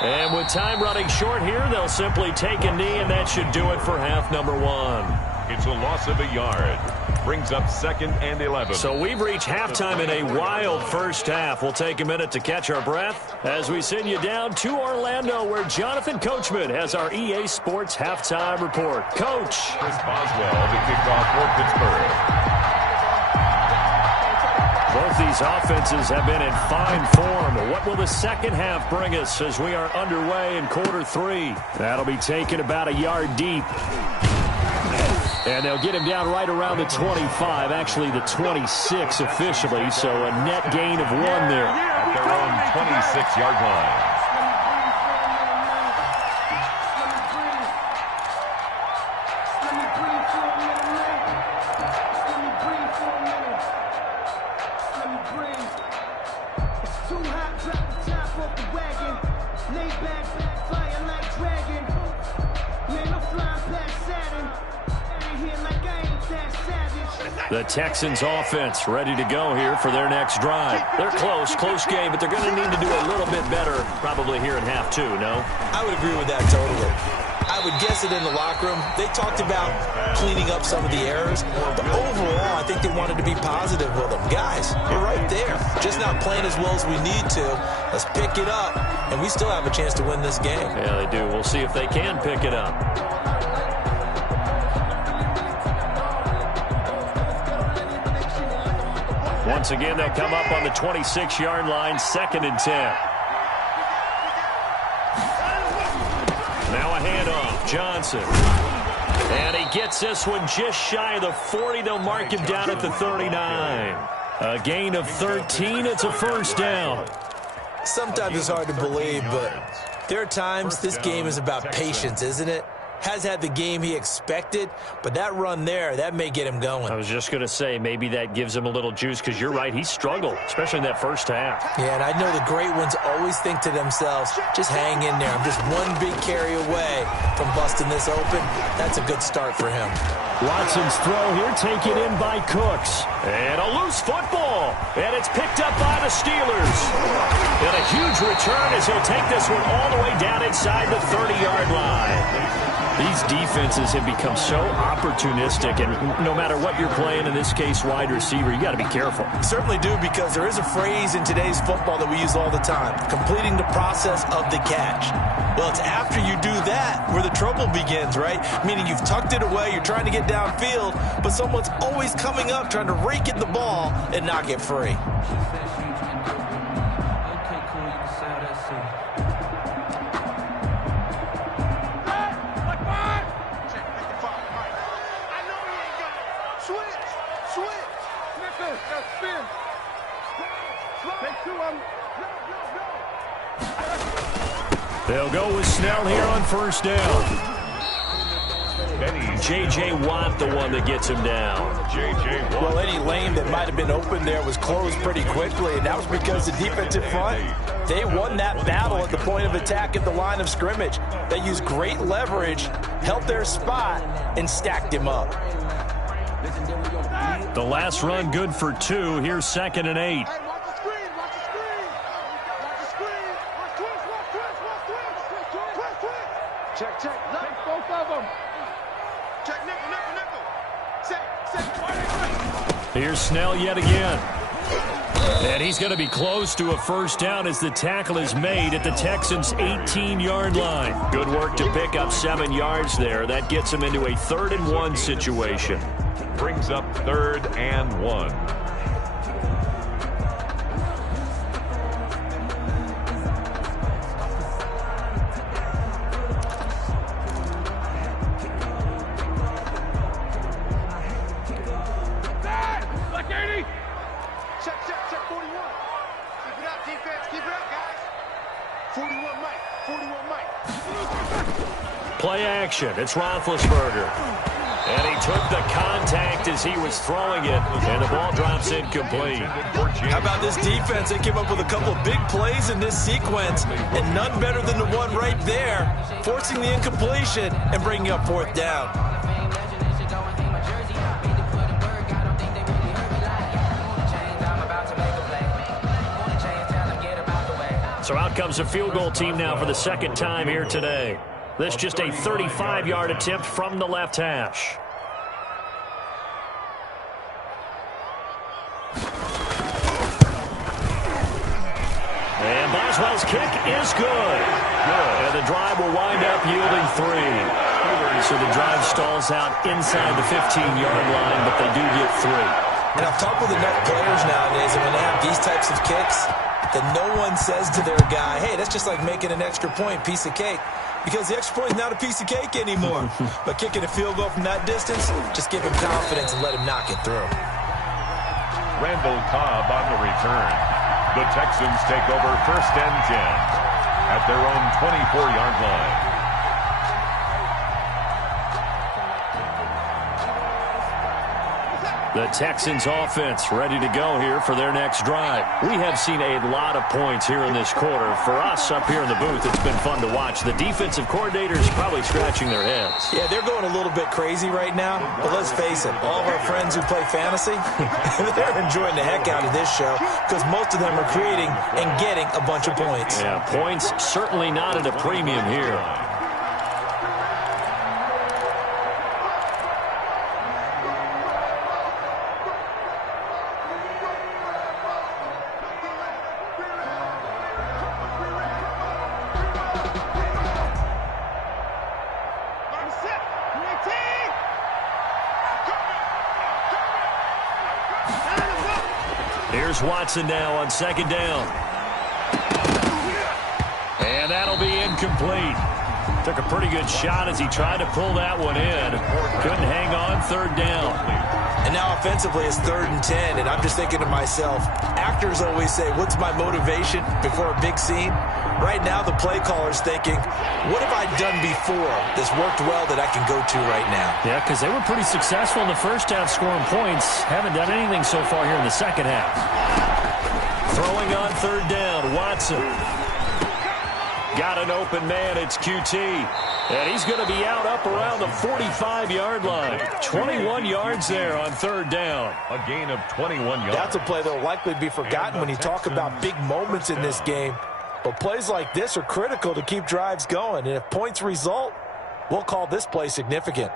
And with time running short here, they'll simply take a knee, and that should do it for half number one. It's a loss of a yard. Brings up 2nd and 11. So we've reached halftime in a wild first half. We'll take a minute to catch our breath as we send you down to Orlando, where Jonathan Coachman has our EA Sports halftime report. Coach. Chris Boswell, the kickoff for Pittsburgh. Both these offenses have been in fine form. What will the second half bring us as we are underway in quarter three? That'll be taken about a yard deep. And they'll get him down right around the 25, actually the 26 officially, so a net gain of 1 there. At their own 26-yard line. The Texans offense ready to go here for their next drive. They're close game, but they're going to need to do a little bit better probably here in half two, no? I would agree with that totally. I would guess it in the locker room. They talked about cleaning up some of the errors, but overall, I think they wanted to be positive with them. Guys, we're right there. Just not playing as well as we need to. Let's pick it up, and we still have a chance to win this game. Yeah, they do. We'll see if they can pick it up. Once again, they'll come up on the 26-yard line, 2nd and 10. Now a handoff, Johnson. And he gets this one just shy of the 40. They'll mark him down at the 39. A gain of 13. It's a first down. Sometimes it's hard to believe, but there are times this game is about patience, isn't it? Has had the game he expected, but that run there, that may get him going. I was just going to say, maybe that gives him a little juice, because you're right, he struggled, especially in that first half. Yeah, and I know the great ones always think to themselves, just hang in there. I'm just one big carry away from busting this open. That's a good start for him. Watson's throw here taken in by Cooks. And a loose football. And it's picked up by the Steelers. And a huge return as he'll take this one all the way down inside the 30-yard line. These defenses have become so opportunistic, and no matter what you're playing, in this case wide receiver, you got to be careful. Certainly do, because there is a phrase in today's football that we use all the time, completing the process of the catch. Well, it's after you do that where the trouble begins, right? Meaning you've tucked it away, you're trying to get downfield, but someone's always coming up trying to rake in the ball and knock it free. They'll go with Snell here on first down. J.J. Watt, the one that gets him down. J.J. Watt. Well, any lane that might have been open there was closed pretty quickly, and that was because the defensive front, they won that battle at the point of attack at the line of scrimmage. They used great leverage, held their spot, and stacked him up. The last run good for 2. Here's 2nd and 8. Check. Take both of them. Check nickel. Here's Snell yet again. And he's going to be close to a first down as the tackle is made at the Texans' 18-yard line. Good work to pick up 7 yards there. That gets him into a 3rd and 1 situation. Brings up 3rd and 1. Check. 41. Keep it up, defense. Keep it up, guys. 41 Mike. 41 Mike. Play action. It's Roethlisberger. And he took the contact as he was throwing it, and the ball drops incomplete. How about this defense? They came up with a couple of big plays in this sequence, and none better than the one right there, forcing the incompletion and bringing up fourth down. So out comes a field goal team now for the second time here today. This just a 35-yard attempt from the left hash. And Boswell's kick is good. And the drive will wind up yielding 3. So the drive stalls out inside the 15-yard line, but they do get 3. And I've talked with enough players nowadays, and when they have these types of kicks, that no one says to their guy, hey, that's just like making an extra point, piece of cake. Because the extra point is not a piece of cake anymore. But kicking a field goal from that distance, just give him confidence and let him knock it through. Randall Cobb on the return. The Texans take over 1st and 10 at their own 24-yard line. The Texans offense ready to go here for their next drive. We have seen a lot of points here in this quarter. For us up here in the booth, it's been fun to watch. The defensive coordinators probably scratching their heads. Yeah, they're going a little bit crazy right now. But let's face it, all of our friends who play fantasy, they're enjoying the heck out of this show because most of them are creating and getting a bunch of points. Yeah, points certainly not at a premium here. Here's Watson now on 2nd down. And that'll be incomplete. Took a pretty good shot as he tried to pull that one in. Couldn't hang on 3rd down. And now offensively it's 3rd and 10, and I'm just thinking to myself, actors always say, what's my motivation before a big scene? Right now the play caller's thinking, what have I done before that's worked well that I can go to right now? Yeah, because they were pretty successful in the first half scoring points. Haven't done anything so far here in the second half. Throwing on 3rd down, Watson. Got an open man, it's QT. And he's going to be out up around the 45-yard line. 21 yards there on 3rd down. A gain of 21 yards. That's a play that will likely be forgotten when you talk about big moments in this game. But plays like this are critical to keep drives going. And if points result, we'll call this play significant.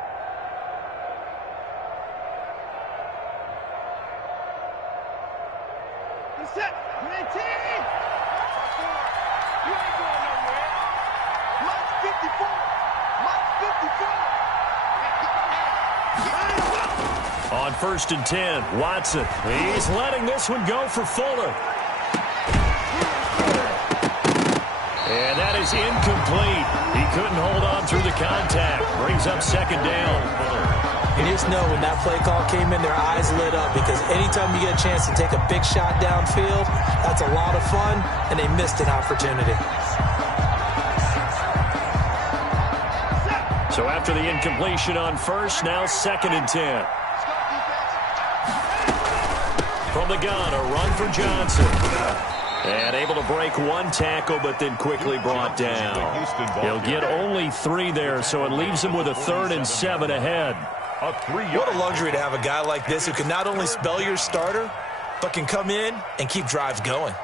Set. 19. You ain't going nowhere. Mike's 54. Mike's 54. On 1st and 10, Watson. He's letting this one go for Fuller. And that is incomplete. He couldn't hold on through the contact. Brings up 2nd down. And just know when that play call came in, their eyes lit up because anytime you get a chance to take a big shot downfield, that's a lot of fun, and they missed an opportunity. So after the incompletion on 1st, now 2nd and 10. From the gun, a run for Johnson. And able to break one tackle, but then quickly brought down. He'll get only 3 there, so it leaves him with a 3rd and 7 ahead. What a luxury to have a guy like this who can not only spell your starter, but can come in and keep drives going.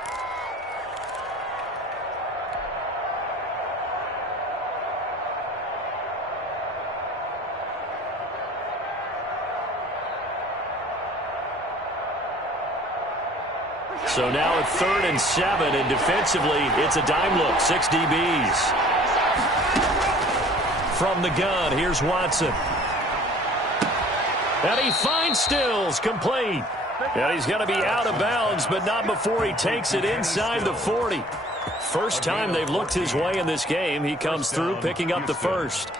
So now at 3rd and 7, and defensively, it's a dime look, 6 DBs. From the gun, here's Watson. And he finds Stills, complete. And he's going to be out of bounds, but not before he takes it inside the 40. First time they've looked his way in this game. He comes through, picking up the 1st.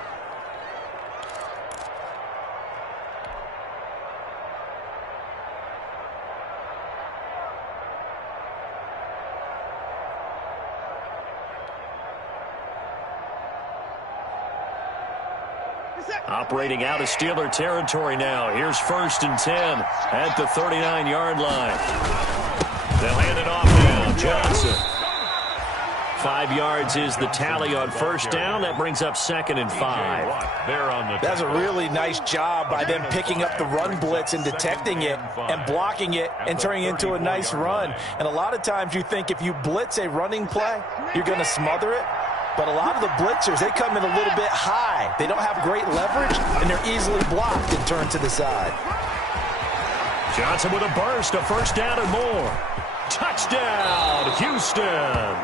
Operating out of Steeler territory now. Here's 1st and 10 at the 39-yard line. They'll hand it off now. Johnson. 5 yards is the tally on 1st down. That brings up 2nd and 5. That's a really nice job by them picking up the run blitz and detecting it and blocking it and turning it into a nice run. And a lot of times you think if you blitz a running play, you're going to smother it. But a lot of the blitzers, they come in a little bit high. They don't have great leverage, and they're easily blocked and turned to the side. Johnson with a burst, a 1st down and more. Touchdown, Houston.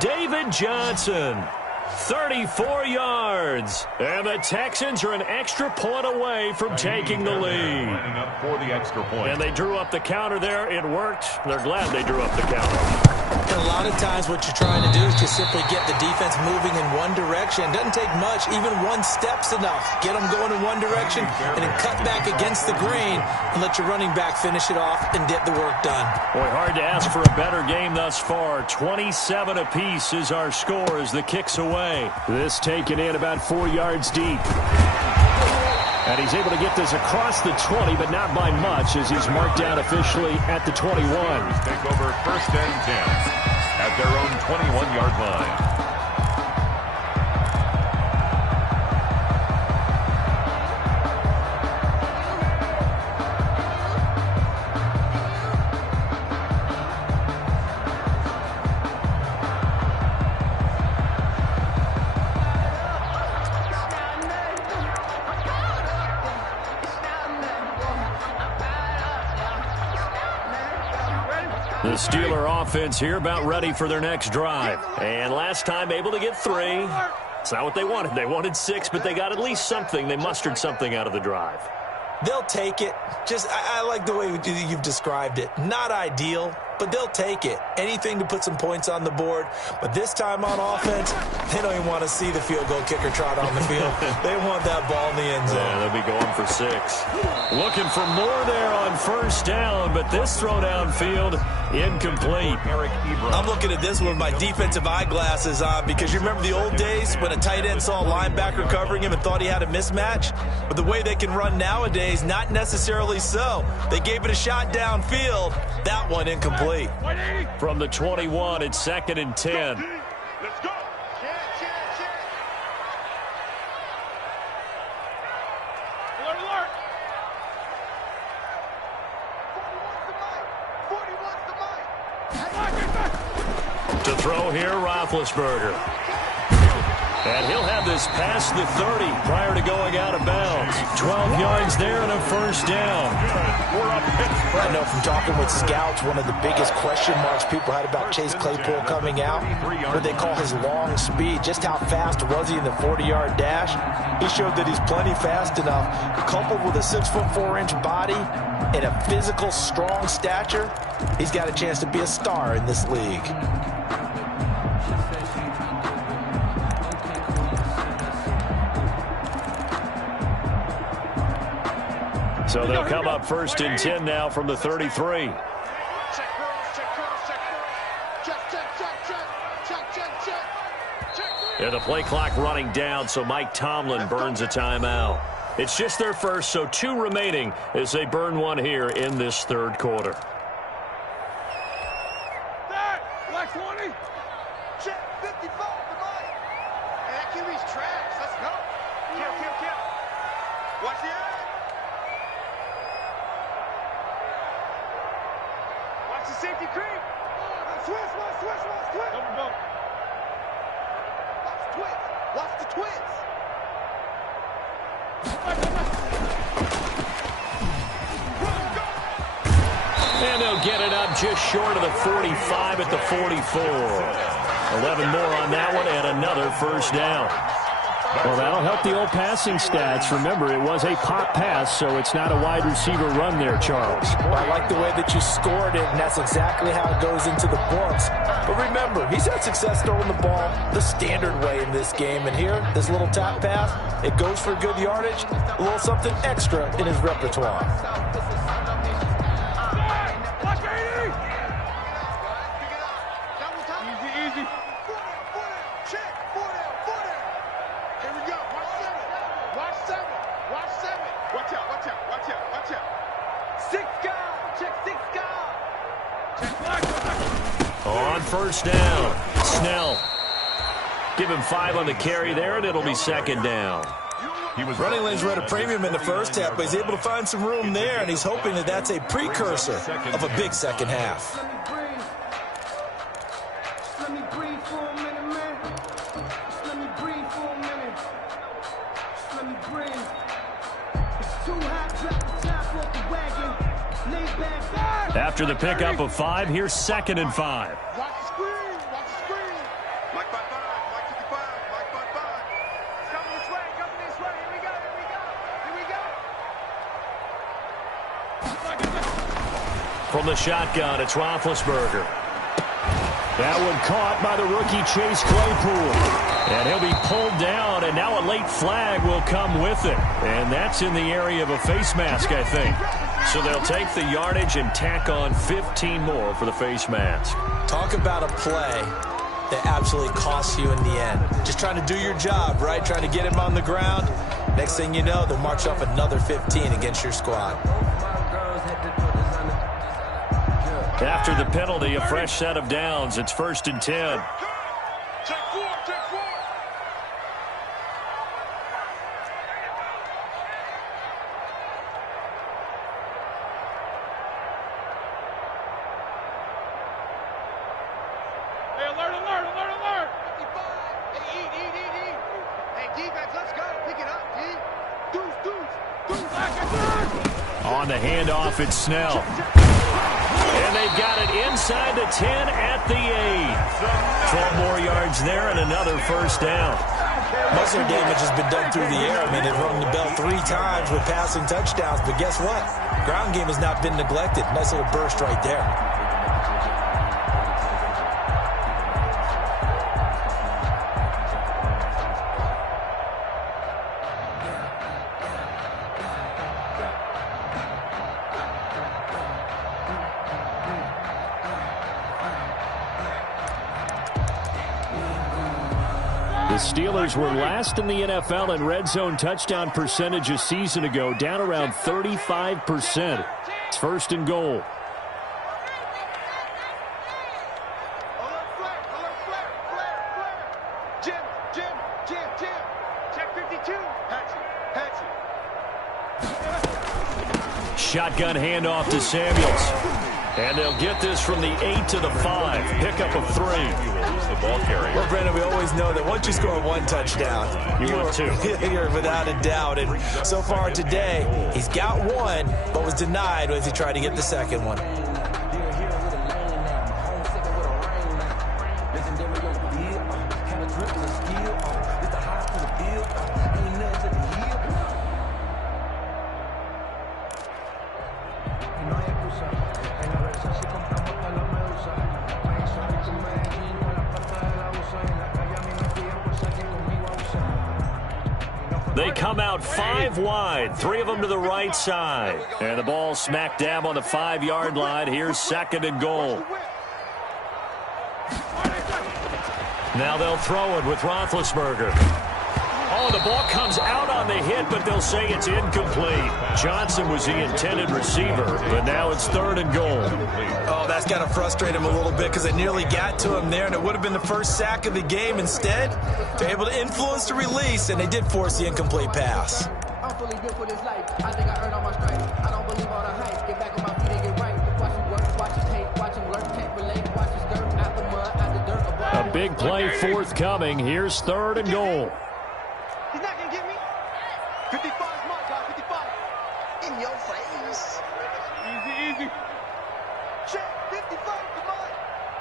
David Johnson, 34 yards. And the Texans are an extra point away from taking the lead. Lining up for the extra point. And they drew up the counter there. It worked. They're glad they drew up the counter. And a lot of times what you're trying to do is just simply get the defense moving in one direction. It doesn't take much. Even one step's enough. Get them going in one direction and then cut back against the grain and let your running back finish it off and get the work done. Boy, hard to ask for a better game thus far. 27 apiece is our score as the kick's away. This taken in about 4 yards deep. And he's able to get this across the 20, but not by much as he's marked down officially at the 21. Take over 1st and 10 at their own 21-yard line. The Steeler offense here about ready for their next drive. And last time able to get 3. It's not what they wanted. They wanted 6, but they got at least something. They mustered something out of the drive. They'll take it. I like the way you've described it. Not ideal, but they'll take it. Anything to put some points on the board. But this time on offense, they don't even want to see the field goal kicker trot on the field. They want that ball in the end zone. Yeah, they'll be going for 6. Looking for more there on 1st down, but this throw downfield incomplete. I'm looking at this with my defensive eyeglasses on because you remember the old days when a tight end saw a linebacker covering him and thought he had a mismatch? But the way they can run nowadays, not necessarily so. They gave it a shot downfield. That one incomplete. From the 21, it's 2nd and 10. Let's go. Alert, alert. 41's the mic. To throw here, Roethlisberger. And he'll have this past the 30 prior to going out of bounds. 12 yards there and a 1st down. I know from talking with scouts, one of the biggest question marks people had about Chase Claypool coming out, what they call his long speed. Just how fast was he in the 40-yard dash? He showed that he's plenty fast enough. Coupled with a 6'4" body and a physical, strong stature, he's got a chance to be a star in this league. So they'll come up 1st and 10 now from the 33. And the play clock running down, so Mike Tomlin burns a timeout. It's just their first, so 2 remaining as they burn one here in this 3rd quarter. Black 20. Check 55 to Mike. Hey, that QB's trash. Let's go. Kill. Watch the eye. Watch the safety creep. Twist. Double go. Watch the twist. And they'll get it up just short of the 45 at the 44. 11 more on that one and another 1st down. Well, that'll help the old passing stats. Remember, it was a pop pass, so it's not a wide receiver run there, Charles. Well, I like the way that you scored it, and that's exactly how it goes into the books. But remember, he's had success throwing the ball the standard way in this game. And here, this little tap pass, it goes for good yardage, a little something extra in his repertoire. Easy. Check. 4 down. Here we go. Watch On first down, Snell. Give him 5 on the carry there, and it'll be second down. Running lanes were at a premium in the first half, but he's able to find some room there, and he's hoping that that's a precursor of a big second half. Let me breathe for a minute, man. Just let me breathe for a minute. Just let me breathe. It's too hot, drop the top off the wagon. Lay back. After the pickup of 5, here's 2nd and 5. Watch the screen. Watch the screen. Mike 5-5. Mike 55. Mike 5-5. Coming this way. Coming this way. Here we go. Here we go. Here we go. From the shotgun, it's Roethlisberger. That one caught by the rookie Chase Claypool. And he'll be pulled down, and now a late flag will come with it. And that's in the area of a face mask, I think. So they'll take the yardage and tack on 15 more for the face mask. Talk about a play that absolutely costs you in the end. Just trying to do your job, right? Trying to get him on the ground. Next thing you know, they'll march off another 15 against your squad. After the penalty, a fresh set of downs. It's 1st and 10. Check 4. Check 4. Hey, alert, alert, alert, alert. 55. Hey, eat. Hey, defense, let's go. Pick it up, D. Deuce. On the handoff, it's Snell. And they've got it inside the 10 at the 8. 12 more yards there and another first down. Most of their damage has been done through the air. I mean, they've rung the bell 3 times with passing touchdowns. But guess what? Ground game has not been neglected. Nice little burst right there. The Steelers were last in the NFL in red zone touchdown percentage a season ago, down around 35%. It's 1st and goal. Alert flare. Jim. Check 52. Hatchet. Shotgun handoff to Samuels. And they'll get this from the 8 to the 5. Pickup of 3. The ball carrier. Well, Brandon, we always know that once you score 1 touchdown, You want 2. You're without a doubt. And so far today, he's got 1, but was denied as he tried to get the second one. They come out 5 wide, 3 of them to the right side. And the ball smack dab on the 5-yard line. Here's 2nd and goal. Now they'll throw it with Roethlisberger. Oh, the ball comes out on the hit, but they'll say it's incomplete. Johnson was the intended receiver, but now it's 3rd and goal. Oh, that's got to frustrate him a little bit because they nearly got to him there, and it would have been the first sack of the game. Instead, they're able to influence the release, and they did force the incomplete pass. I'm fully built for this life. I think I earned all my stripes. I don't believe all the hype. Get back on my feet and get right. Watch him work, watch him hate, watch him learn, can't relate. Watch his dirt, out the mud, out the dirt. A big play forthcoming. Here's 3rd and goal. He's not going to get me. 55 is my guy. 55. In your face. Easy. Check 55 to mine.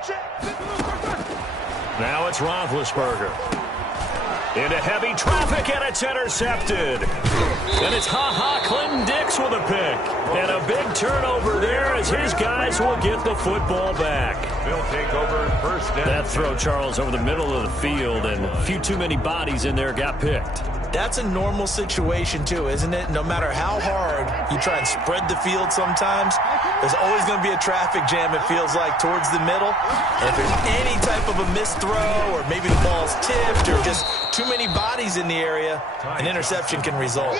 Check 55. Now it's Roethlisberger. Into heavy traffic, and it's intercepted. And it's Clinton Dix with a pick. And a big turnover there as his guys will get the football back. They'll take over 1st and That throw, Charles, over the middle of the field, and a few too many bodies in there got picked. That's a normal situation, too, isn't it? No matter how hard you try and spread the field sometimes, there's always going to be a traffic jam, it feels like, towards the middle. And if there's any type of a missed throw or maybe the ball's tipped or just too many bodies in the area, an interception can result.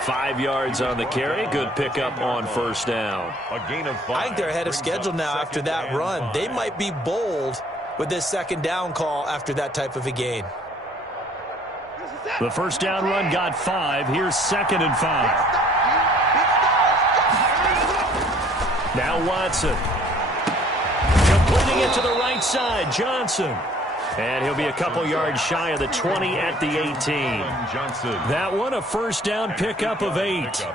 5 yards on the carry. Good pickup on first down. A gain of 5. I think they're ahead of schedule now after that run. They might be bold with this second down call after that type of a gain. The first down run got 5. Here's 2nd and 5. Now Watson. Completing it to the right side. Johnson. And he'll be a couple yards shy of the 20 at the 18. That one a first down pickup of 8.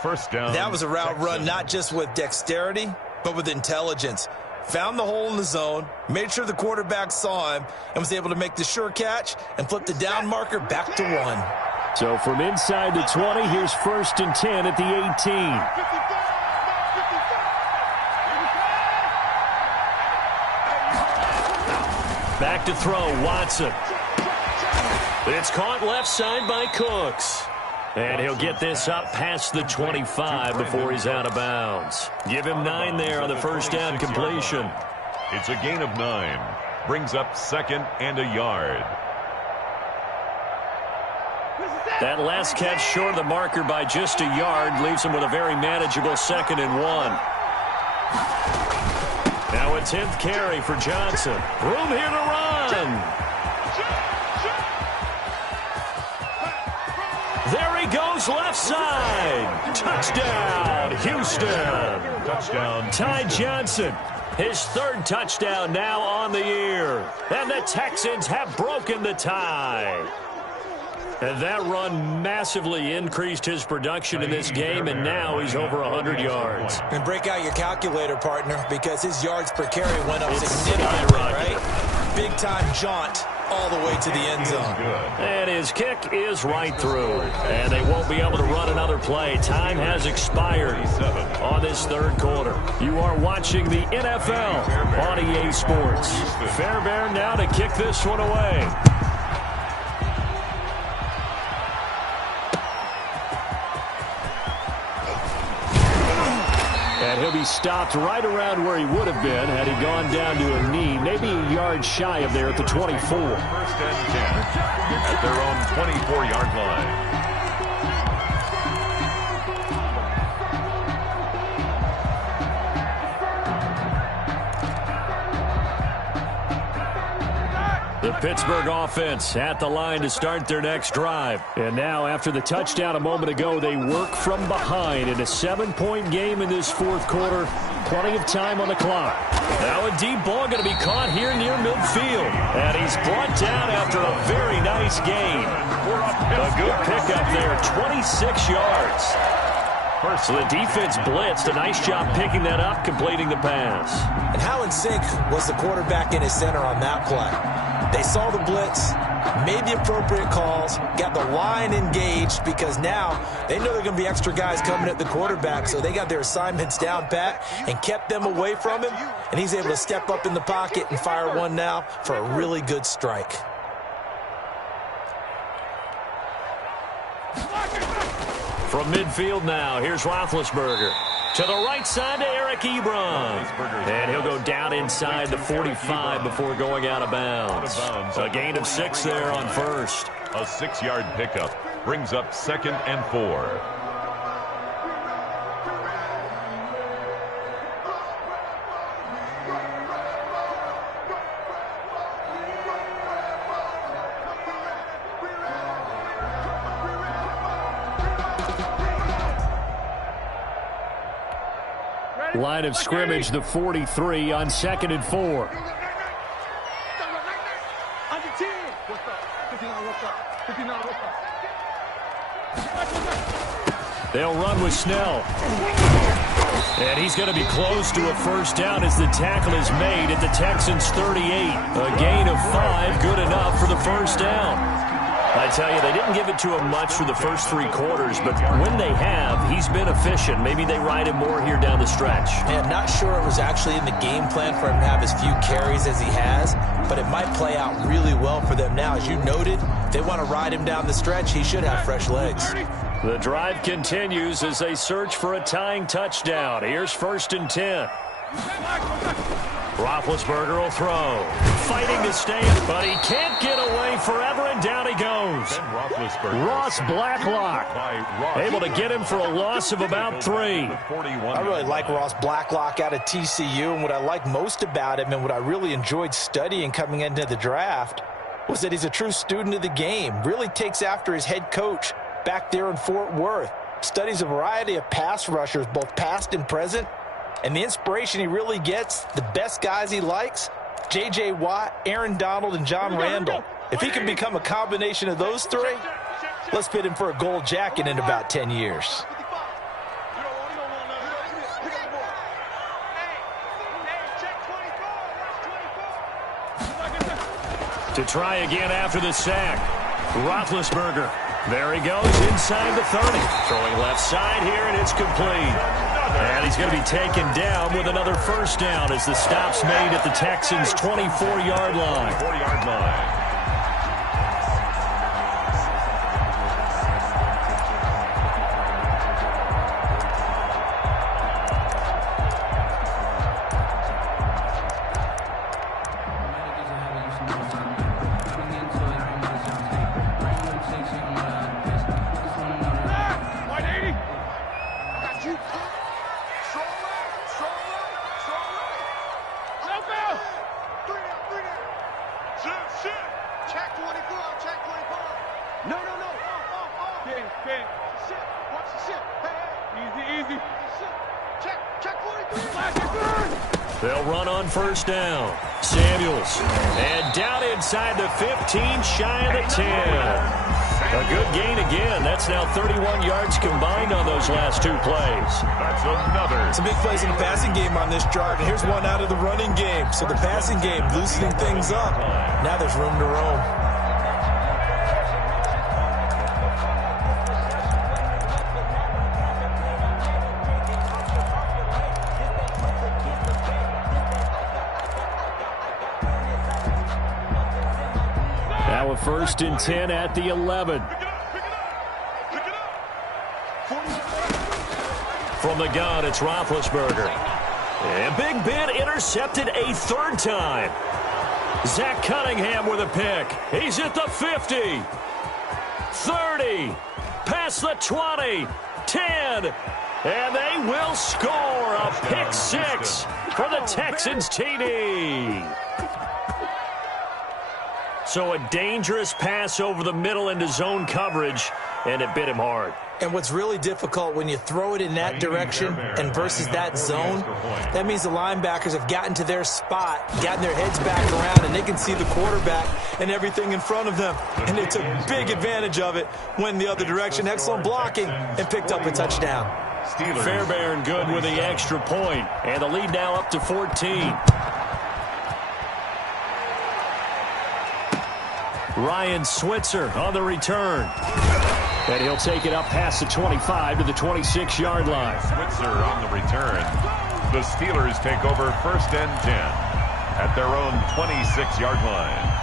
First down. That was a route run not just with dexterity, but with intelligence. Found the hole in the zone, made sure the quarterback saw him, and was able to make the sure catch and flip the down marker back to 1. So from inside the 20, here's 1st and 10 at the 18. Back to throw, Watson. It's caught left side by Cooks. And he'll get this up past the 25 before he's out of bounds. Give him 9 there on the first down completion. It's a gain of 9. Brings up 2nd and a yard. That last catch short of the marker by just a yard leaves him with a very manageable 2nd and 1. Now a 10th carry for Johnson. Room here to run. There he goes left side. Touchdown, Houston. Touchdown. Ty Johnson, his 3rd touchdown now on the year. And the Texans have broken the tie. And that run massively increased his production in this game, and now he's over 100 yards. And break out your calculator, partner, because his yards per carry went up significantly, right? Big-time jaunt all the way to the end zone. And his kick is right through. And they won't be able to run another play. Time has expired on this 3rd quarter. You are watching the NFL on EA Sports. Fairbairn now to kick this one away. And he'll be stopped right around where he would have been had he gone down to a knee, maybe a yard shy of there at the 24. 1st and 10 at their own 24-yard line. The Pittsburgh offense at the line to start their next drive. And now, after the touchdown a moment ago, they work from behind in a 7-point game in this 4th quarter. Plenty of time on the clock. Now a deep ball going to be caught here near midfield. And he's brought down after a very nice gain. A good pickup there, 26 yards. So the defense blitzed. A nice job picking that up, completing the pass. And how in sync was the quarterback in his center on that play? They saw the blitz, made the appropriate calls, got the line engaged because now they know there are going to be extra guys coming at the quarterback, so they got their assignments down pat and kept them away from him, and he's able to step up in the pocket and fire one now for a really good strike. From midfield now, here's Roethlisberger. To the right side to Eric Ebron. And he'll go down inside the 45 before going out of bounds. A gain of 6 there on first. A 6-yard pickup brings up 2nd and 4. Line of scrimmage, the 43 on 2nd and 4. They'll run with Snell. And he's going to be close to a first down as the tackle is made at the Texans' 38. A gain of 5, good enough for the first down. I tell you, they didn't give it to him much for the first 3 quarters, but when they have, he's been efficient. Maybe they ride him more here down the stretch. And not sure it was actually in the game plan for him to have as few carries as he has, but it might play out really well for them now. As you noted, if they want to ride him down the stretch, he should have fresh legs. The drive continues as they search for a tying touchdown. Here's 1st and 10. Roethlisberger will throw. Fighting to stay in, but he can't get away forever, and down he goes. Ross Blacklock able to get him for a loss of about 3. I really like Ross Blacklock out of TCU, and what I like most about him and what I really enjoyed studying coming into the draft was that he's a true student of the game, really takes after his head coach back there in Fort Worth, studies a variety of pass rushers, both past and present, and the inspiration he really gets, the best guys he likes, J.J. Watt, Aaron Donald, and John Randall. If he can become a combination of those 3, let's fit him for a gold jacket in about 10 years. To try again after the sack. Roethlisberger. There he goes inside the 30. Throwing left side here, and it's complete. And he's going to be taken down with another first down as the stop's made at the Texans' 24-yard line. They'll run on first down. Samuels. And down inside the 15, shy of the 10. A good gain again. That's now 31 yards combined on those last 2 plays. That's another. Some big plays in the passing game on this drive, and here's one out of the running game. So the passing game loosening things up. Now there's room to roam. Now a 1st and 10 at the 11. From the gun, it's Roethlisberger. And Big Ben intercepted a 3rd time. Zach Cunningham with a pick. He's at the 50. 30. Past the 20. 10. And they will score a pick 6 for the Texans TD. So a dangerous pass over the middle into zone coverage, and it bit him hard. And what's really difficult when you throw it in that direction and versus that zone, that means the linebackers have gotten to their spot, gotten their heads back around, and they can see the quarterback and everything in front of them. And they took big advantage of it, went the other direction, excellent blocking, and picked up a touchdown. Fairbairn good with the extra point, and the lead now up to 14. Ryan Switzer on the return. And he'll take it up past the 25 to the 26-yard line. Switzer on the return. The Steelers take over 1st and 10 at their own 26-yard line.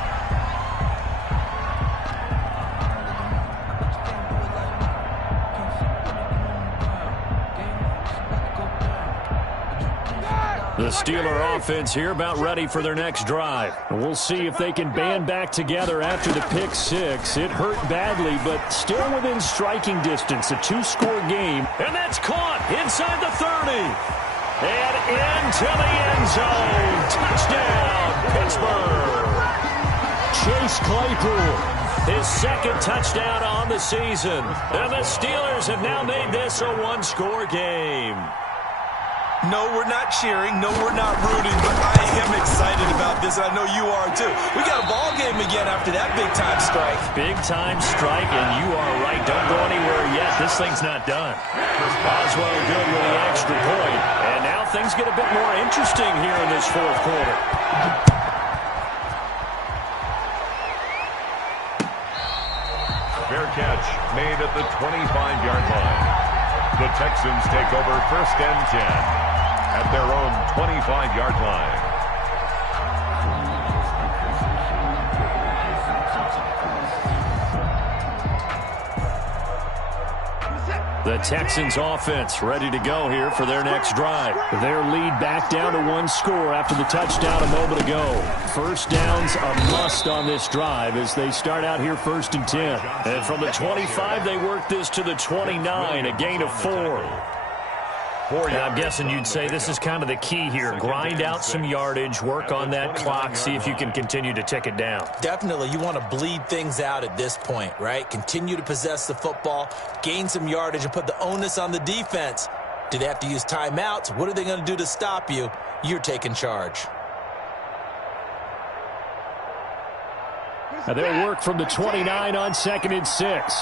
The Steeler offense here about ready for their next drive. We'll see if they can band back together after the pick 6. It hurt badly, but still within striking distance. A 2-score game. And that's caught inside the 30. And into the end zone. Touchdown, Pittsburgh. Chase Claypool, his 2nd touchdown on the season. And the Steelers have now made this a 1-score game. No, we're not cheering. No, we're not rooting. But I am excited about this, and I know you are too. We got a ball game again after that big-time strike. Big-time strike, and you are right. Don't go anywhere yet. This thing's not done. Boswell good with the extra point. And now things get a bit more interesting here in this 4th quarter. Fair catch made at the 25-yard line. The Texans take over 1st and 10 at their own 25-yard line. The Texans offense ready to go here for their next drive. Their lead back down to 1 score after the touchdown a moment ago. First down's a must on this drive as they start out here 1st and 10. And from the 25, they work this to the 29, a gain of 4. And I'm guessing you'd say this is kind of the key here. Grind out some yardage, work on that clock, see if you can continue to tick it down. Definitely, you want to bleed things out at this point, right? Continue to possess the football, gain some yardage, and put the onus on the defense. Do they have to use timeouts? What are they going to do to stop you? You're taking charge. And they'll work from the 29 on 2nd and 6.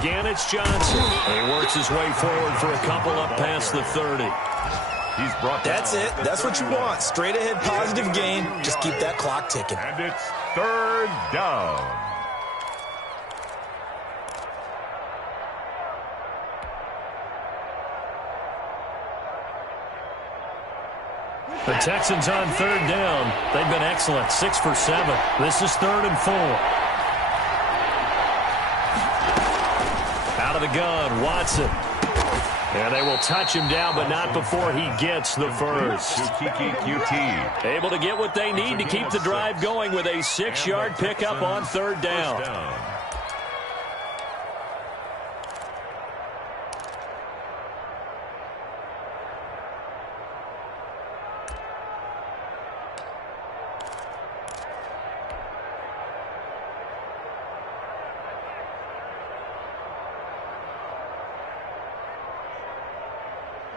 Again, it's Johnson. He works his way forward for a couple up past the 30. He's brought down. That's it. That's what you want. Straight ahead positive gain. Just keep that clock ticking. And it's 3rd down. The Texans on 3rd down. They've been excellent. 6 for 7. This is 3rd and 4. Out of the gun, Watson. And they will touch him down, but not before he gets the first. Able to get what they need to keep the drive going with a 6-yard pickup on 3rd down.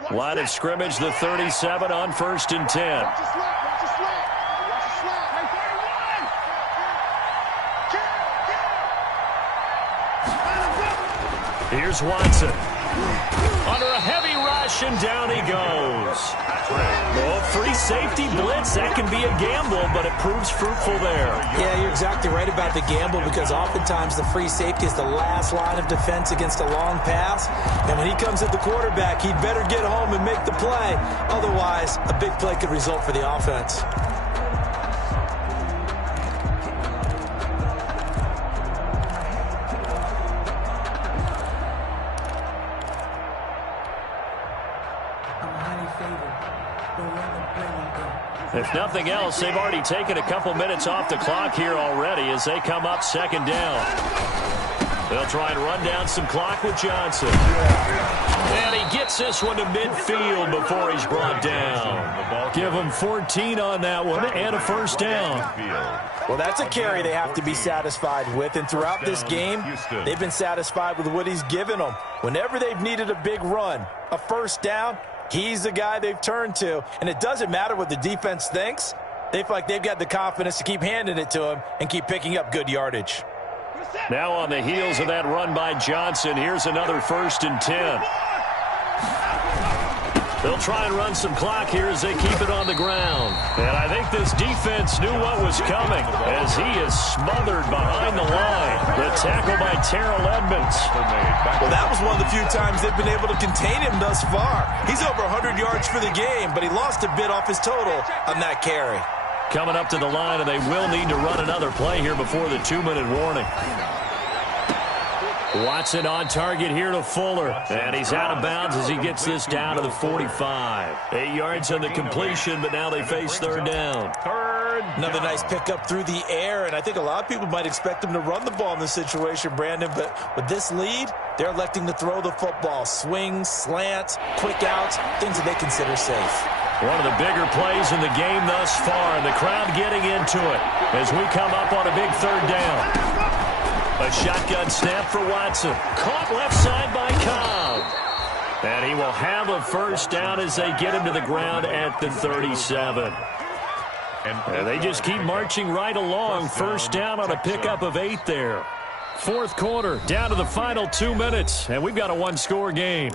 Line of scrimmage, the 37 on 1st and 10. Here's Watson. Under a heavy rush, and down he goes. Well, free safety blitz, that can be a gamble, but it proves fruitful there. Yeah, you're exactly right about the gamble because oftentimes the free safety is the last line of defense against a long pass. And when he comes at the quarterback, he'd better get home and make the play. Otherwise, a big play could result for the offense. If nothing else, they've already taken a couple minutes off the clock here already as they come up 2nd down. They'll try and run down some clock with Johnson. And he gets this one to midfield before he's brought down. Give him 14 on that one and a 1st down. Well, that's a carry they have to be satisfied with. And throughout this game, they've been satisfied with what he's given them. Whenever they've needed a big run, a 1st down, he's the guy they've turned to. And it doesn't matter what the defense thinks. They feel like they've got the confidence to keep handing it to him and keep picking up good yardage. Now on the heels of that run by Johnson, here's another 1st and 10. They'll try and run some clock here as they keep it on the ground. And I think this defense knew what was coming as he is smothered behind the line. The tackle by Terrell Edmonds. Well, that was one of the few times they've been able to contain him thus far. He's over 100 yards for the game, but he lost a bit off his total on that carry. Coming up to the line, and they will need to run another play here before the 2-minute warning. Watson on target here to Fuller, and he's out of bounds as he gets this down to the 45. 8 yards on the completion, but now they face 3rd down. Another nice pickup through the air, and I think a lot of people might expect him to run the ball in this situation, Brandon, but with this lead, they're electing to throw the football. Swings, slants, quick outs, things that they consider safe. One of the bigger plays in the game thus far, and the crowd getting into it as we come up on a big 3rd down. A shotgun snap for Watson. Caught left side by Cobb. And he will have a 1st down as they get him to the ground at the 37. And they just keep marching right along. 1st down on a pickup of 8 there. 4th quarter, down to the final 2 minutes, and we've got a 1-score game.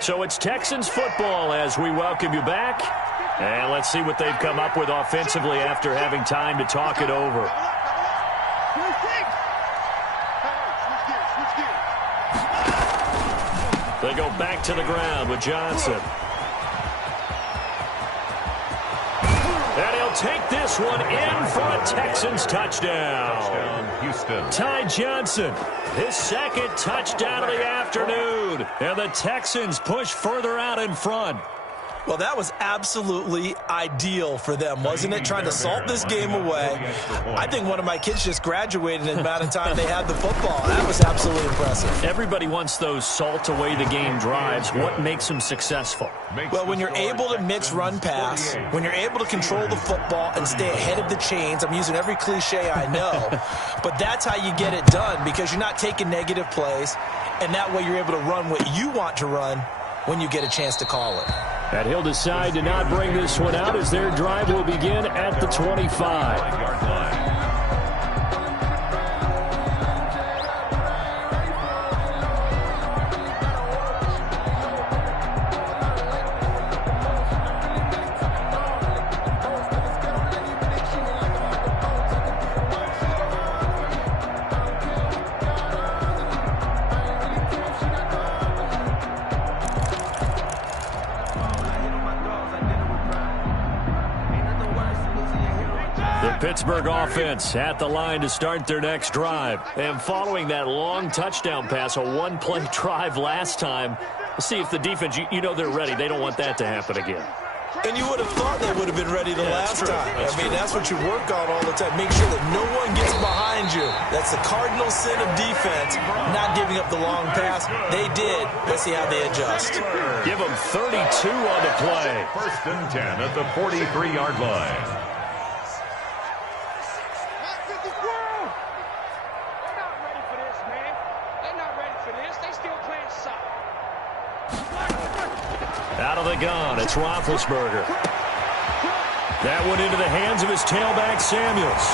So it's Texans football as we welcome you back. And let's see what they've come up with offensively after having time to talk it over. They go back to the ground with Johnson. And he'll take this one in for a Texans touchdown. Houston. Ty Johnson, his second touchdown of the afternoon. And the Texans push further out in front. Well, that was absolutely ideal for them, wasn't it? Trying to salt this game away. I think one of my kids just graduated in the amount of time they had the football. That was absolutely impressive. Everybody wants those salt-away-the-game drives. What makes them successful? Well, when you're able to mix run-pass, when you're able to control the football and stay ahead of the chains, I'm using every cliche I know, but that's how you get it done because you're not taking negative plays, and that way you're able to run what you want to run when you get a chance to call it. And he'll decide to not bring this one out as their drive will begin at the 25. Pittsburgh offense at the line to start their next drive. And following that long touchdown pass, a one-play drive last time, we'll see if the defense, you know they're ready. They don't want that to happen again. And you would have thought they would have been ready the last time. I mean, that's what you work on all the time. Make sure that no one gets behind you. That's the cardinal sin of defense, not giving up the long pass. They did. Let's see how they adjust. Give them 32 on the play. 1st and 10 at the 43-yard line. Out of the gun, it's Roethlisberger. That one into the hands of his tailback, Samuels.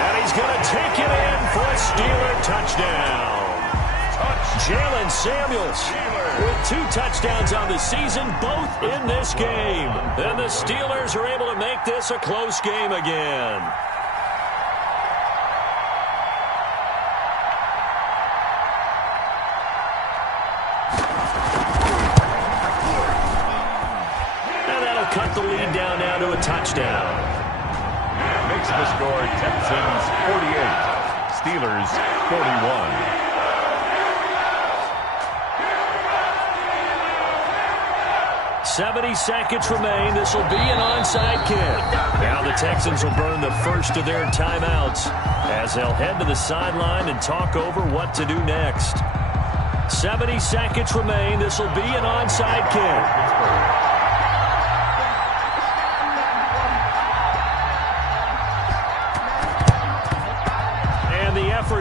And he's going to take it in for a Steeler touchdown. Jalen Samuels with 2 touchdowns on the season, both in this game. And the Steelers are able to make this a close game again. Cut the lead down now to a touchdown. Makes the score Texans 48, Steelers 41. 70 seconds remain. This will be an onside kick. Now the Texans will burn the first of their timeouts as they'll head to the sideline and talk over what to do next. 70 seconds remain. This will be an onside kick.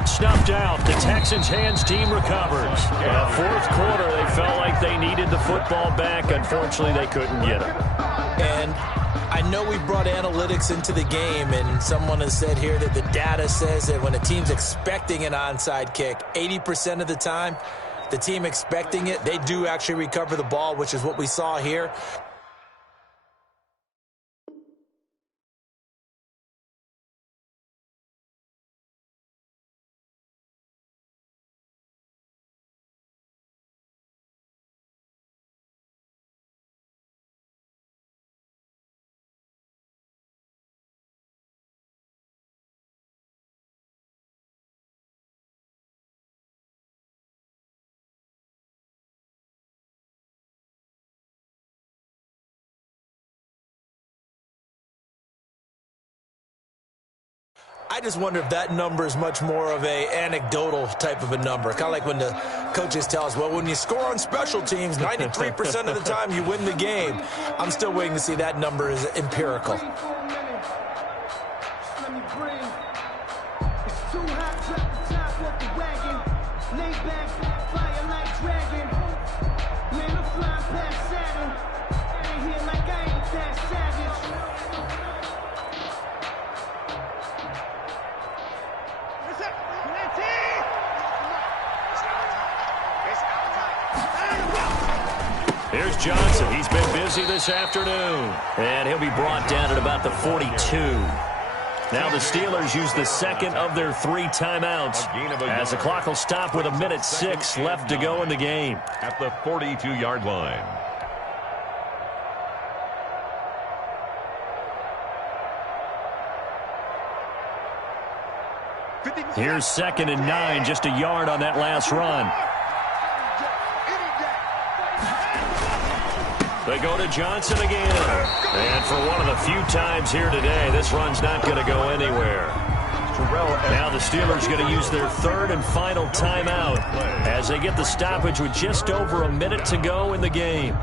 Snuffed out. The Texans' hands team recovers. Fourth quarter, they felt like they needed the football back. Unfortunately, they couldn't get it. And I know we brought analytics into the game, and someone has said here that the data says that when a team's expecting an onside kick, 80% of the time, the team expecting it, they do actually recover the ball, which is what we saw here. I just wonder if that number is much more of a anecdotal type of a number. Kind of like when the coaches tell us, well, when you score on special teams, 93% of the time you win the game. I'm still waiting to see that number is empirical. Here's Johnson. He's been busy this afternoon. And he'll be brought down at about the 42. Now the Steelers use the second of their 3 timeouts as the clock will stop with 1:06 left to go in the game. At the 42-yard line. Here's 2nd and 9, just a yard on that last run. They go to Johnson again. And for one of the few times here today, this run's not going to go anywhere. Now the Steelers going to use their 3rd and final timeout as they get the stoppage with just over 1 minute to go in the game.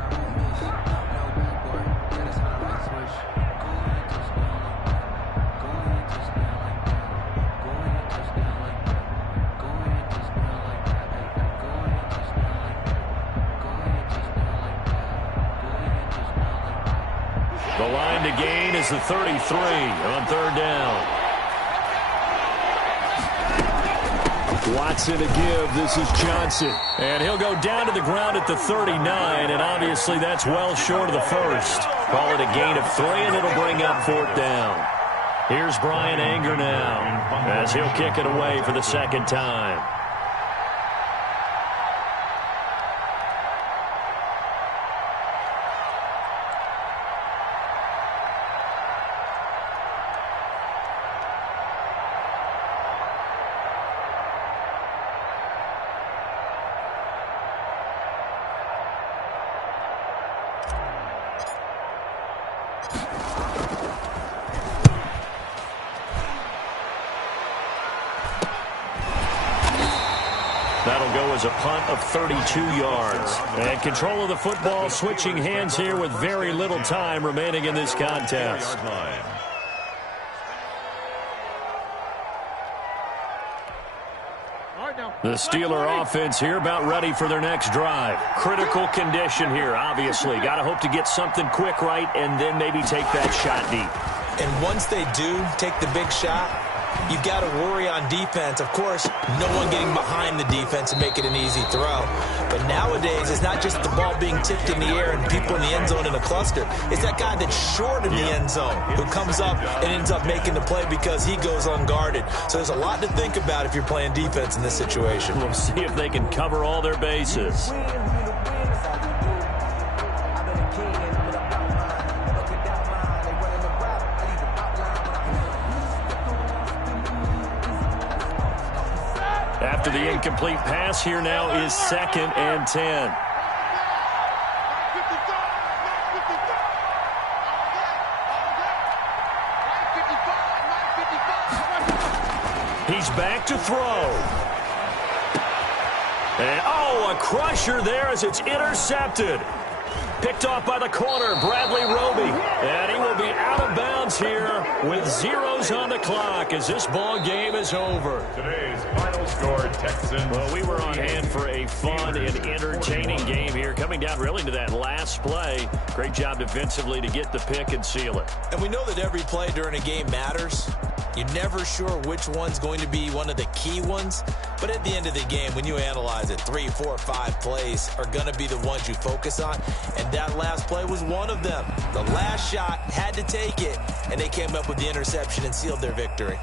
The line to gain is the 33 on 3rd down. Watson to give. This is Johnson. And he'll go down to the ground at the 39, and obviously that's well short of the first. Call it a gain of 3, and it'll bring up 4th down. Here's Brian Anger now as he'll kick it away for the 2nd time. That'll go as a punt of 32 yards. And control of the football switching hands here with very little time remaining in this contest. The Steeler offense here about ready for their next drive. Critical condition here, obviously. Got to hope to get something quick right and then maybe take that shot deep. And once they do take the big shot, you've got to worry on defense. Of course, no one getting behind the defense and make it an easy throw. But nowadays, it's not just the ball being tipped in the air and people in the end zone in a cluster. It's that guy that's short in the end zone who comes up and ends up making the play because he goes unguarded. So there's a lot to think about if you're playing defense in this situation. We'll see if they can cover all their bases. After the incomplete pass, here now is 2nd and 10. He's back to throw. And, a crusher there as it's intercepted. Picked off by the corner, Bradley Roby. And he will be out of bounds here with zeros on the clock as this ball game is over. Today's final score, Texans. Well, we were on hand for a fun and entertaining game here, coming down really to that last play. Great job defensively to get the pick and seal it. And we know that every play during a game matters. You're never sure which one's going to be one of the key ones. But at the end of the game, when you analyze it, 3, 4, 5 plays are going to be the ones you focus on. And that last play was one of them. The last shot had to take it, and they came up with the interception and sealed their victory.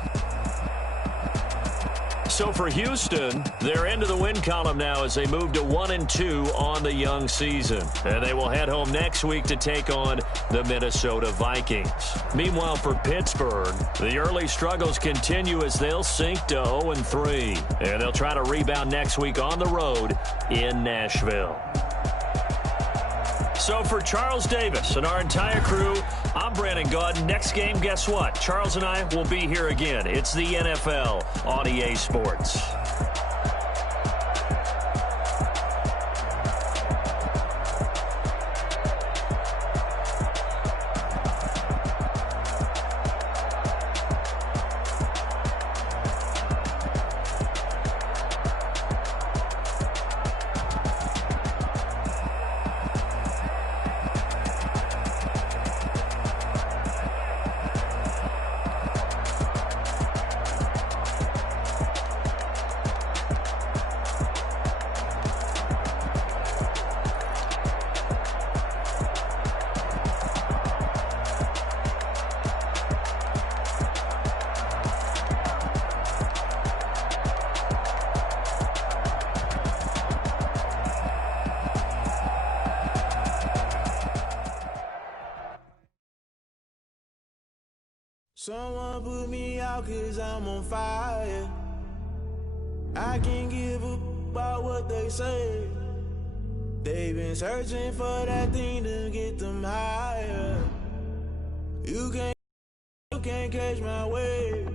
So for Houston, they're into the win column now as they move to 1-2 on the young season. And they will head home next week to take on the Minnesota Vikings. Meanwhile, for Pittsburgh, the early struggles continue as they'll sink to 0-3. And they'll try to rebound next week on the road in Nashville. So for Charles Davis and our entire crew, I'm Brandon Gaudin. Next game, guess what? Charles and I will be here again. It's the NFL on EA Sports. Someone put me out 'cause I'm on fire. I can't give a about what they say. They've been searching for that thing to get them higher. You can't catch my wave.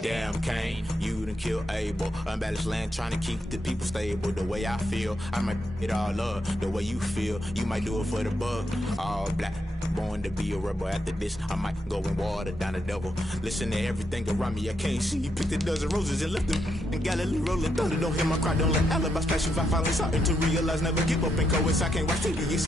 Damn, Kane, you done killed Abel. Unbalanced land, trying to keep the people stable. The way I feel, I might it all up. The way you feel, you might do it for the buck. All black, born to be a rebel. After this, I might go and water down the devil. Listen to everything around me, I can't see. Picked a dozen roses and left them in Galilee rolling thunder. Don't hear my cry, don't let alibis pass you. I finally starting to realize, never give up and coexist. I can't watch TV.